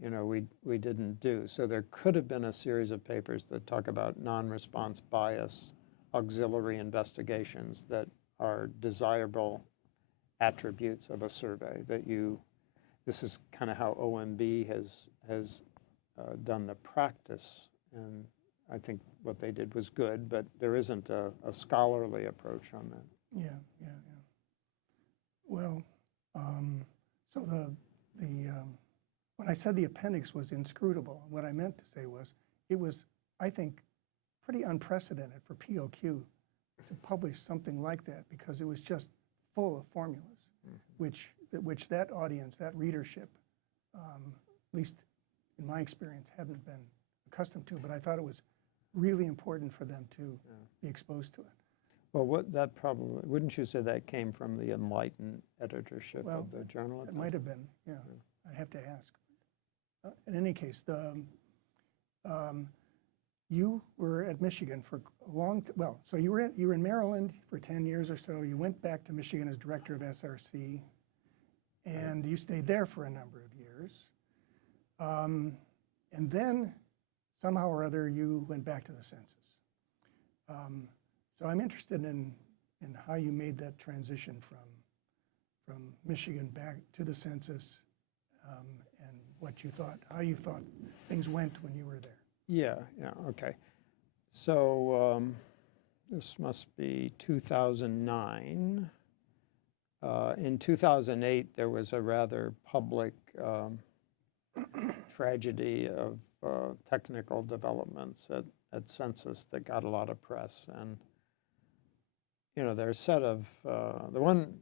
we didn't do. So there could have been a series of papers that talk about non-response bias auxiliary investigations that are desirable attributes of a survey this is kind of how OMB has done the practice I think what they did was good, but there isn't a scholarly approach on that. Yeah, yeah, yeah. Well, so when I said the appendix was inscrutable, what I meant to say was it was, I think, pretty unprecedented for POQ to publish something like that because it was just full of formulas, which that audience, that readership, at least in my experience, hadn't been accustomed to. But I thought it was really important for them to be exposed to it. Well, wouldn't you say that came from the enlightened editorship of the journal? It might have been, yeah. I'd have to ask. In any case, you were at Michigan for a long, so you were in Maryland for 10 years or so. You went back to Michigan as director of SRC, and you stayed there for a number of years. And then somehow or other, you went back to the census. So I'm interested in how you made that transition from Michigan back to the census, and how you thought things went when you were there. Yeah, okay. So this must be 2009. In 2008, there was a rather public tragedy of technical developments at census that got a lot of press. And, there's a set of, the one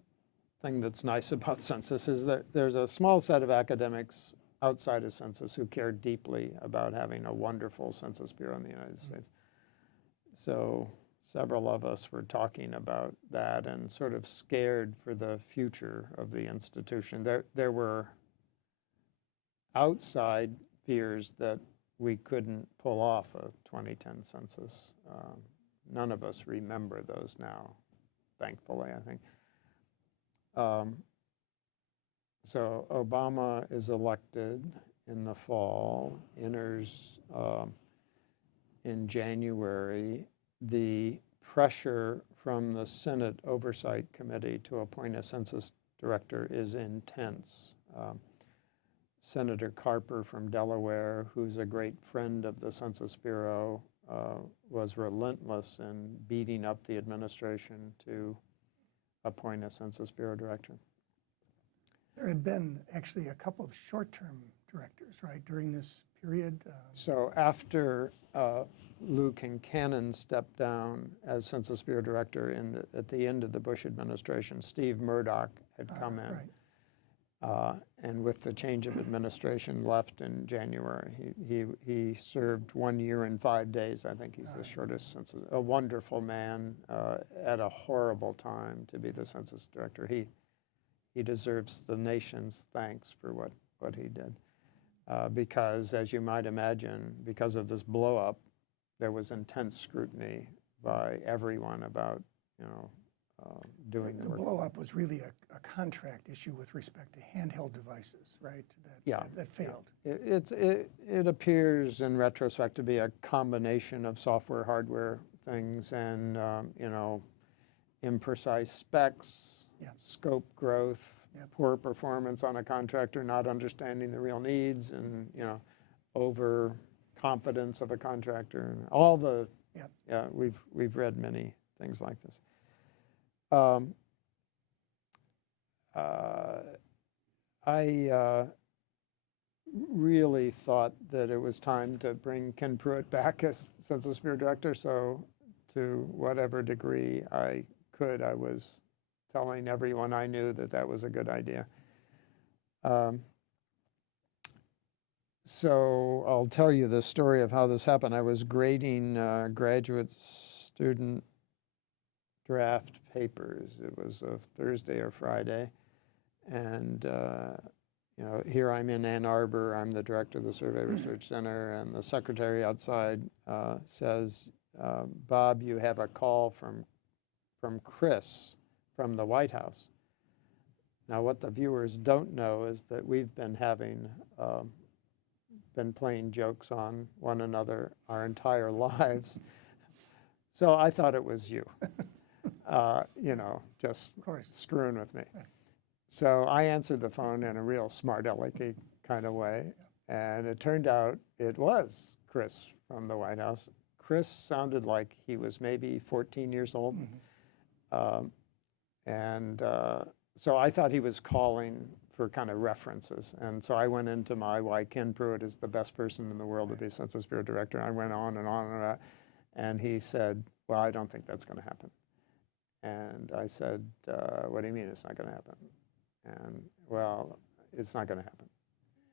thing that's nice about census is that there's a small set of academics outside of census who care deeply about having a wonderful Census Bureau in the United States. So several of us were talking about that and sort of scared for the future of the institution. There were outside fears that we couldn't pull off a 2010 census. None of us remember those now, thankfully, I think. So Obama is elected in the fall, enters in January. The pressure from the Senate Oversight Committee to appoint a census director is intense. Senator Carper from Delaware, who's a great friend of the Census Bureau, was relentless in beating up the administration to appoint a Census Bureau director. There had been actually a couple of short-term directors, right, during this period? So after Lou Kincannon stepped down as Census Bureau director at the end of the Bush administration, Steve Murdoch had come in. Right. And with the change of administration left in January. He served 1 year and 5 days. I think he's the shortest census. A wonderful man at a horrible time to be the census director. He deserves the nation's thanks for what he did. Because, as you might imagine, because of this blow-up, there was intense scrutiny by everyone about, doing the work. The blow-up was really a contract issue with respect to handheld devices, right? That failed. It appears in retrospect to be a combination of software, hardware things, and imprecise specs, scope growth, poor performance on a contractor not understanding the real needs, and overconfidence of a contractor, and all the we've read many things like this. I really thought that it was time to bring Ken Pruitt back as Census Bureau director, so to whatever degree I could, I was telling everyone I knew that was a good idea. So I'll tell you the story of how this happened. I was grading graduate student draft papers. It was a Thursday or Friday, and here I'm in Ann Arbor. I'm the director of the Survey Research Center, and the secretary outside says, "Bob, you have a call from Chris from the White House." Now, what the viewers don't know is that we've been playing jokes on one another our entire lives. So I thought it was you. Just screwing with me. So I answered the phone in a real smart alecky kind of way, and it turned out it was Chris from the White House Chris sounded like he was maybe 14 years old. So I thought he was calling for kind of references. And so I went into why Ken Pruitt is the best person in the world to be Census Bureau director. And I went on and on and on. And he said, well, I don't think that's going to happen. And I said, what do you mean it's not going to happen? And, well, it's not going to happen.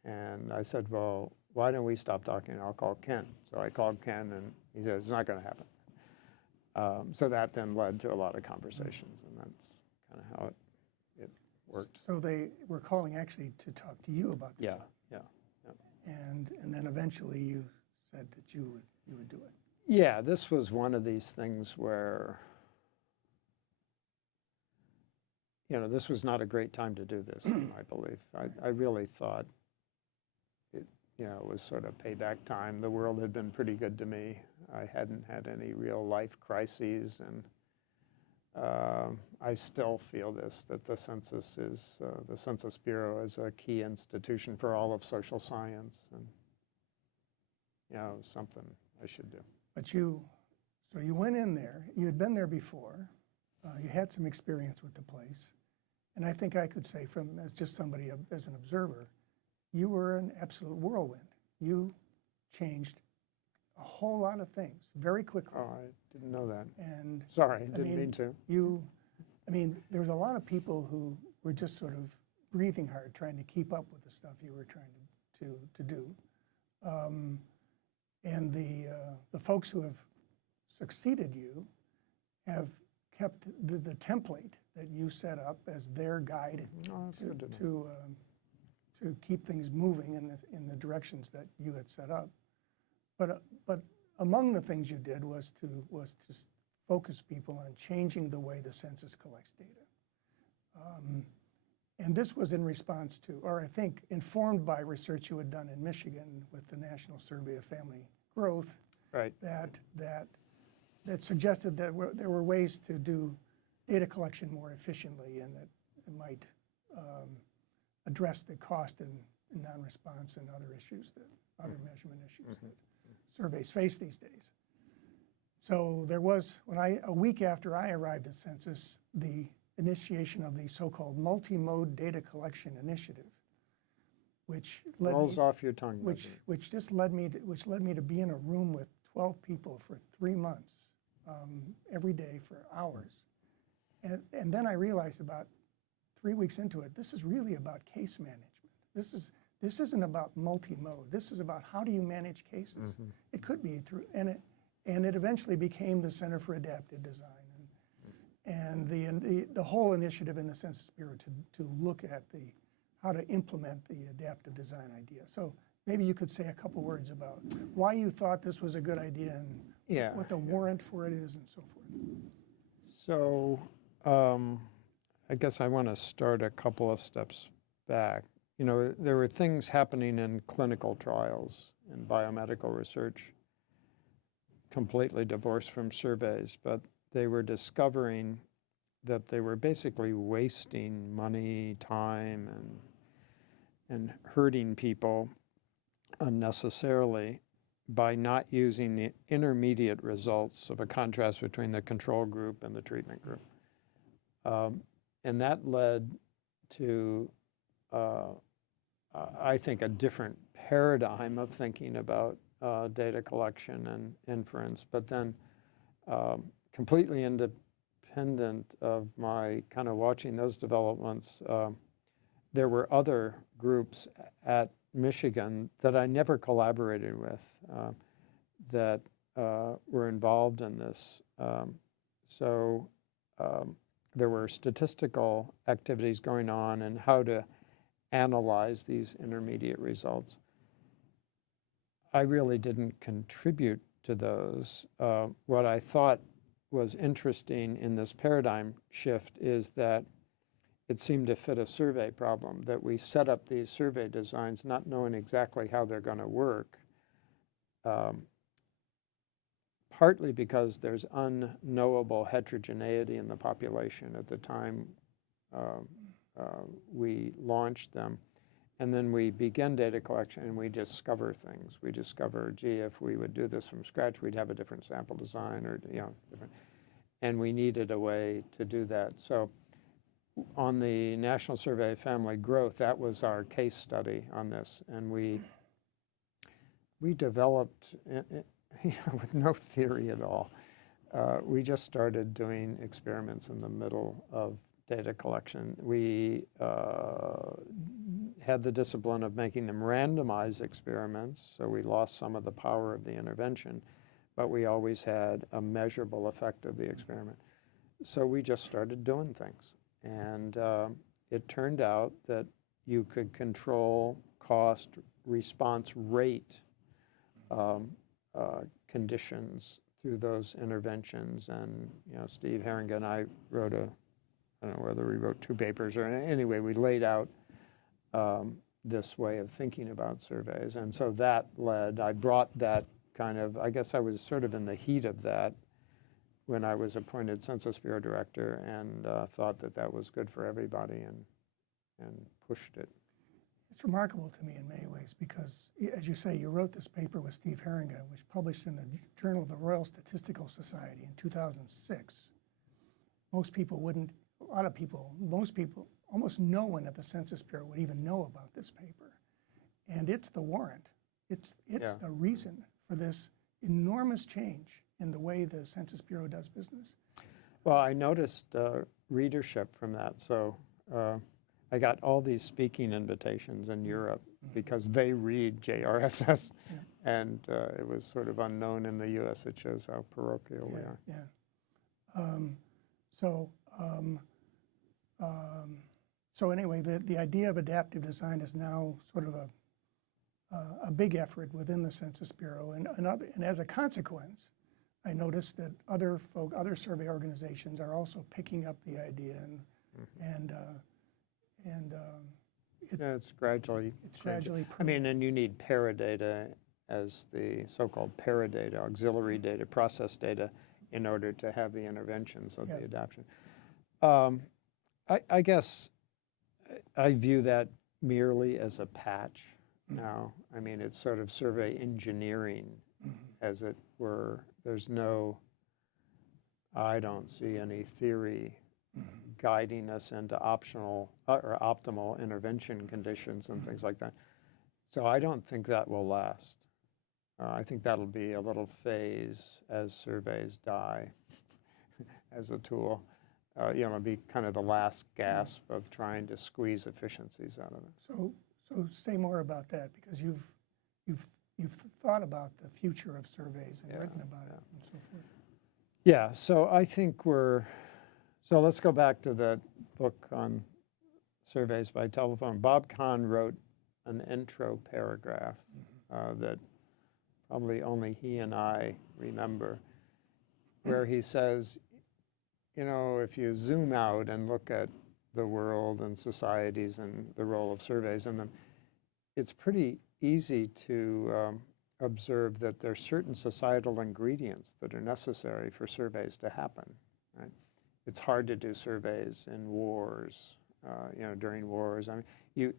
And I said, well, why don't we stop talking and I'll call Ken. So I called Ken and he said, it's not going to happen. So that then led to a lot of conversations, and that's kind of how it worked. So they were calling actually to talk to you about this. Yeah, yeah. And then eventually you said that you would do it. Yeah, this was one of these things where, this was not a great time to do this, I believe. I really thought it was sort of payback time. The world had been pretty good to me. I hadn't had any real life crises, and I still feel that the Census Bureau is a key institution for all of social science, and something I should do. But so you went in there. You had been there before. You had some experience with the place, and I think I could say, as just somebody as an observer, you were an absolute whirlwind. You changed a whole lot of things very quickly. Oh, I didn't know that. And sorry, didn't mean to. There was a lot of people who were just sort of breathing hard, trying to keep up with the stuff you were trying to do. And the folks who have succeeded you have kept the template that you set up as their guide to keep things moving in the directions that you had set up. But among the things you did was to focus people on changing the way the census collects data. And this was in response to, or I think informed by research you had done in Michigan with the National Survey of Family Growth, right? That suggested that there were ways to do data collection more efficiently, and that it might address the cost and non-response and other issues other measurement issues that surveys face these days. So there was, a week after I arrived at Census, the initiation of the so-called multi-mode data collection initiative, which led rolls off your tongue. Which led me to be in a room with 12 people for 3 months, every day for hours, and then I realized about 3 weeks into it, this is really about case management. This isn't about multi-mode. This is about how do you manage cases. It could be through, and it eventually became the Center for Adaptive Design, and the whole initiative in the Census Bureau to look at how to implement the adaptive design idea. So maybe you could say a couple words about why you thought this was a good idea and what the warrant for it is and so forth. So I guess I want to start a couple of steps back. There were things happening in clinical trials and biomedical research completely divorced from surveys, but they were discovering that they were basically wasting money, time, and hurting people unnecessarily by not using the intermediate results of a contrast between the control group and the treatment group. And that led to, I think, a different paradigm of thinking about data collection and inference, but then completely independent of my kind of watching those developments, there were other groups at Michigan that I never collaborated with that were involved in this. So there were statistical activities going on and how to analyze these intermediate results. I really didn't contribute to those. What I thought was interesting in this paradigm shift is that it seemed to fit a survey problem, that we set up these survey designs not knowing exactly how they're going to work, partly because there's unknowable heterogeneity in the population at the time we launched them, And then we begin data collection and we discover things. We discover, gee, if we would do this from scratch, we'd have a different sample design or, different. And we needed a way to do that. So on the National Survey of Family Growth, that was our case study on this. And we developed, with no theory at all, we just started doing experiments in the middle of data collection. We had the discipline of making them randomized experiments, so we lost some of the power of the intervention, but we always had a measurable effect of the experiment. So we just started doing things. And it turned out that you could control cost, response rate conditions through those interventions. And Steve Herringa and I wrote I don't know whether we wrote 2 papers or anyway, we laid out this way of thinking about surveys. And so that led, I brought that kind of, I guess I was sort of in the heat of that when I was appointed Census Bureau Director, and thought that that was good for everybody and pushed it. It's remarkable to me in many ways because, as you say, you wrote this paper with Steve Herringa, which published in the Journal of the Royal Statistical Society in 2006. Most people wouldn't, a lot of people, most people, almost no one at the Census Bureau would even know about this paper. And it's the warrant. It's the reason for this enormous change in the way the Census Bureau does business. Well, I noticed readership from that. So I got all these speaking invitations in Europe because they read JRSS, and it was sort of unknown in the U.S. It shows how parochial we are. So anyway, the idea of adaptive design is now sort of a big effort within the Census Bureau, and as a consequence, I noticed that other survey organizations are also picking up the idea, It's gradually. I permeating. mean, and you need paradata as the so-called paradata, auxiliary data, process data, in order to have the interventions of the adaptation. I guess I view that merely as a patch now. I mean, it's sort of survey engineering, as it were. I don't see any theory guiding us into optional or optimal intervention conditions and things like that. So I don't think that will last. I think that'll be a little phase as surveys die as a tool. It'll be kind of the last gasp of trying to squeeze efficiencies out of it. So say more about that, because you've thought about the future of surveys and written about it and so forth. Yeah, so I think so let's go back to the book on surveys by telephone. Bob Kahn wrote an intro paragraph that probably only he and I remember, where he says, if you zoom out and look at the world and societies and the role of surveys in them, it's pretty easy to observe that there are certain societal ingredients that are necessary for surveys to happen. Right? It's hard to do surveys in wars, during wars. I mean,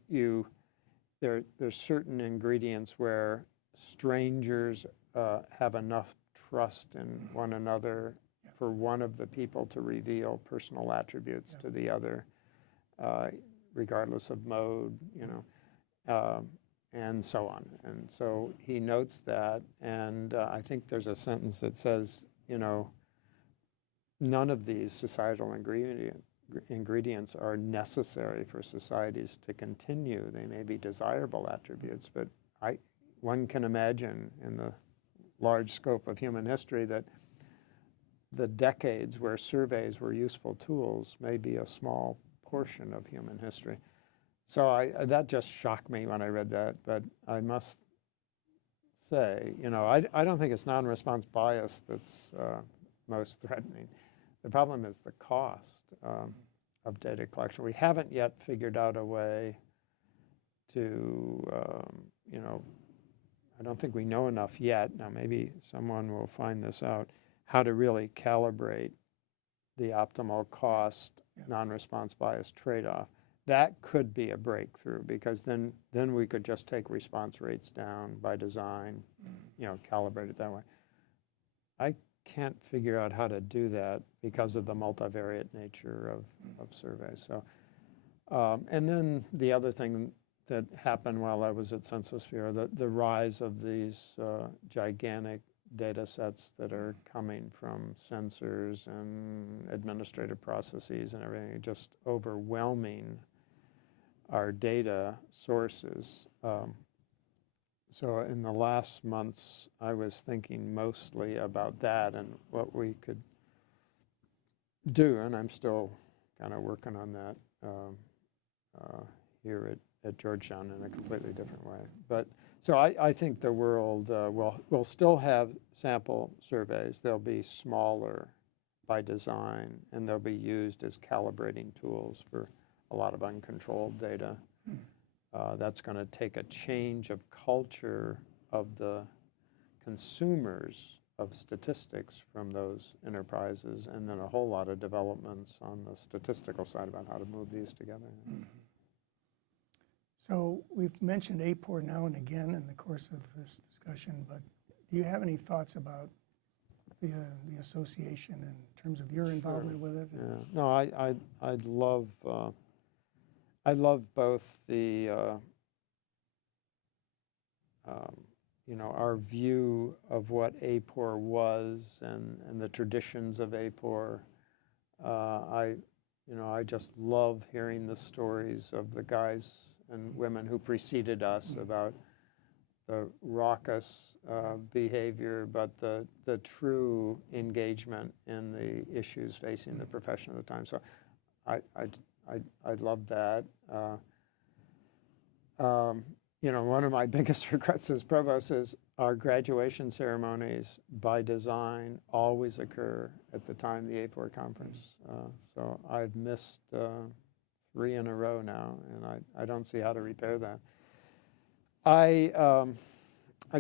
there's certain ingredients where strangers have enough trust in one another for one of the people to reveal personal attributes to the other, regardless of mode, and so on. And so he notes that, and I think there's a sentence that says, none of these societal ingredients are necessary for societies to continue. They may be desirable attributes, but one can imagine in the large scope of human history that the decades where surveys were useful tools may be a small portion of human history. So that just shocked me when I read that, but I must say, I don't think it's non-response bias that's most threatening. The problem is the cost of data collection. We haven't yet figured out a way to, I don't think we know enough yet. Now maybe someone will find this out, how to really calibrate the optimal cost non-response bias trade-off. that could be a breakthrough, because then we could just take response rates down by design, calibrate it that way. I can't figure out how to do that because of the multivariate nature of surveys. So, and then the other thing that happened while I was at Census Bureau, the rise of these gigantic data sets that are coming from sensors and administrative processes and everything, just overwhelming our data sources. So in the last months, I was thinking mostly about that and what we could do, and I'm still kind of working on that here at Georgetown in a completely different way. But so I think the world will still have sample surveys. They'll be smaller by design, and they'll be used as calibrating tools for a lot of uncontrolled data. That's going to take a change of culture of the consumers of statistics from those enterprises, and then a whole lot of developments on the statistical side about how to move these together. So we've mentioned AAPOR now and again in the course of this discussion, but do you have any thoughts about the association in terms of your involvement with it? Yeah. No, I love both the our view of what AAPOR was and the traditions of AAPOR. I just love hearing the stories of the guys and women who preceded us about the raucous behavior, but the true engagement in the issues facing the profession at the time. So I love that. One of my biggest regrets as provost is our graduation ceremonies, by design, always occur at the time of the AAPOR conference. So I've missed 3 in a row now, and I don't see how to repair that. I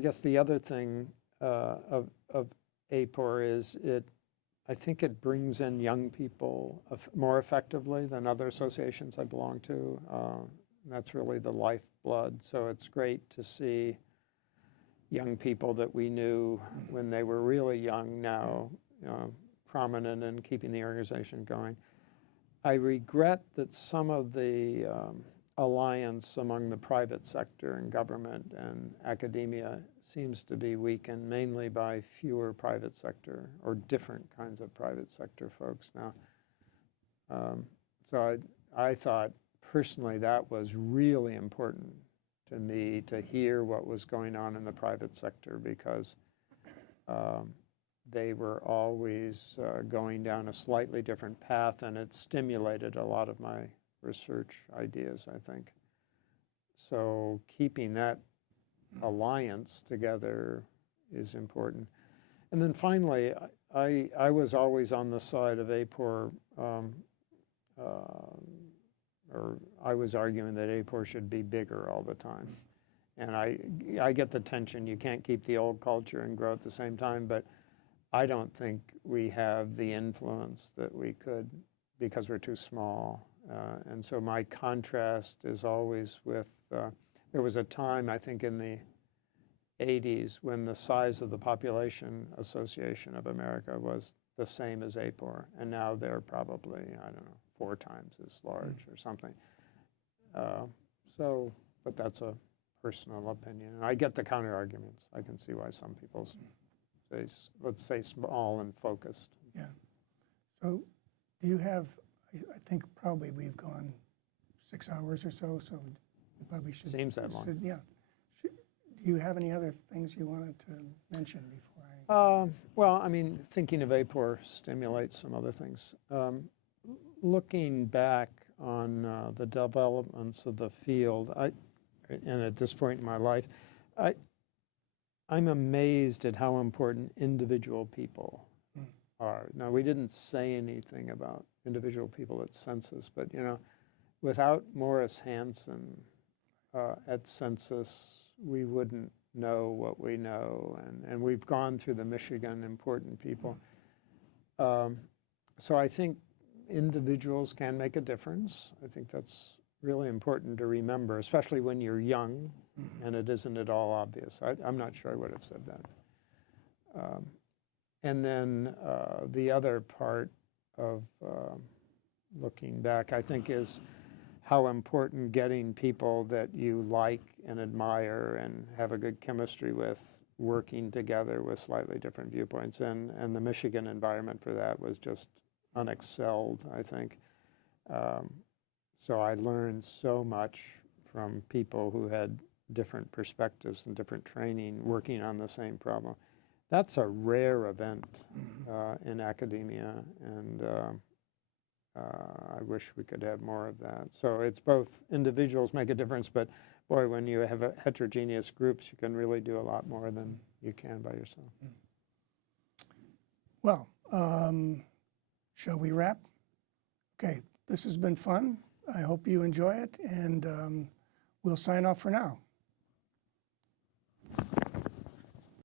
guess the other thing of AAPOR is I think it brings in young people more effectively than other associations I belong to. That's really the lifeblood. So it's great to see young people that we knew when they were really young now, prominent in keeping the organization going. I regret that some of the alliance among the private sector and government and academia seems to be weakened, mainly by fewer private sector or different kinds of private sector folks now. So I thought personally that was really important to me, to hear what was going on in the private sector, because they were always going down a slightly different path, and it stimulated a lot of my research ideas, I think. So keeping that alliance together is important. And then finally, I was always on the side of AAPOR, or I was arguing that AAPOR should be bigger all the time. And I get the tension. You can't keep the old culture and grow at the same time, but I don't think we have the influence that we could because we're too small. And so my contrast is always with, there was a time, I think in the 80s, when the size of the Population Association of America was the same as AAPOR, and now they're probably, I don't know, 4 times as large or something. But that's a personal opinion. And I get the counter arguments. I can see why some people say, let's say, small and focused. Yeah. So do you have, I think probably we've gone 6 hours or so we probably should. Seems that long. Yeah. Do you have any other things you wanted to mention before I? Well, I mean, thinking of AAPOR stimulates some other things. Looking back on the developments of the field, and at this point in my life, I'm amazed at how important individual people are. Now, we didn't say anything about individual people at Census, but without Morris Hansen at Census, we wouldn't know what we know, and we've gone through the Michigan important people. So I think individuals can make a difference. I think that's really important to remember, especially when you're young and it isn't at all obvious. I'm not sure I would have said that. And then the other part of looking back, I think, is how important getting people that you like and admire and have a good chemistry with working together with slightly different viewpoints. And the Michigan environment for that was just unexcelled, I think. So I learned so much from people who had different perspectives and different training working on the same problem. That's a rare event in academia, and I wish we could have more of that. So it's both individuals make a difference, but boy, when you have a heterogeneous groups, you can really do a lot more than you can by yourself. Well, shall we wrap? Okay, this has been fun. I hope you enjoy it, and we'll sign off for now.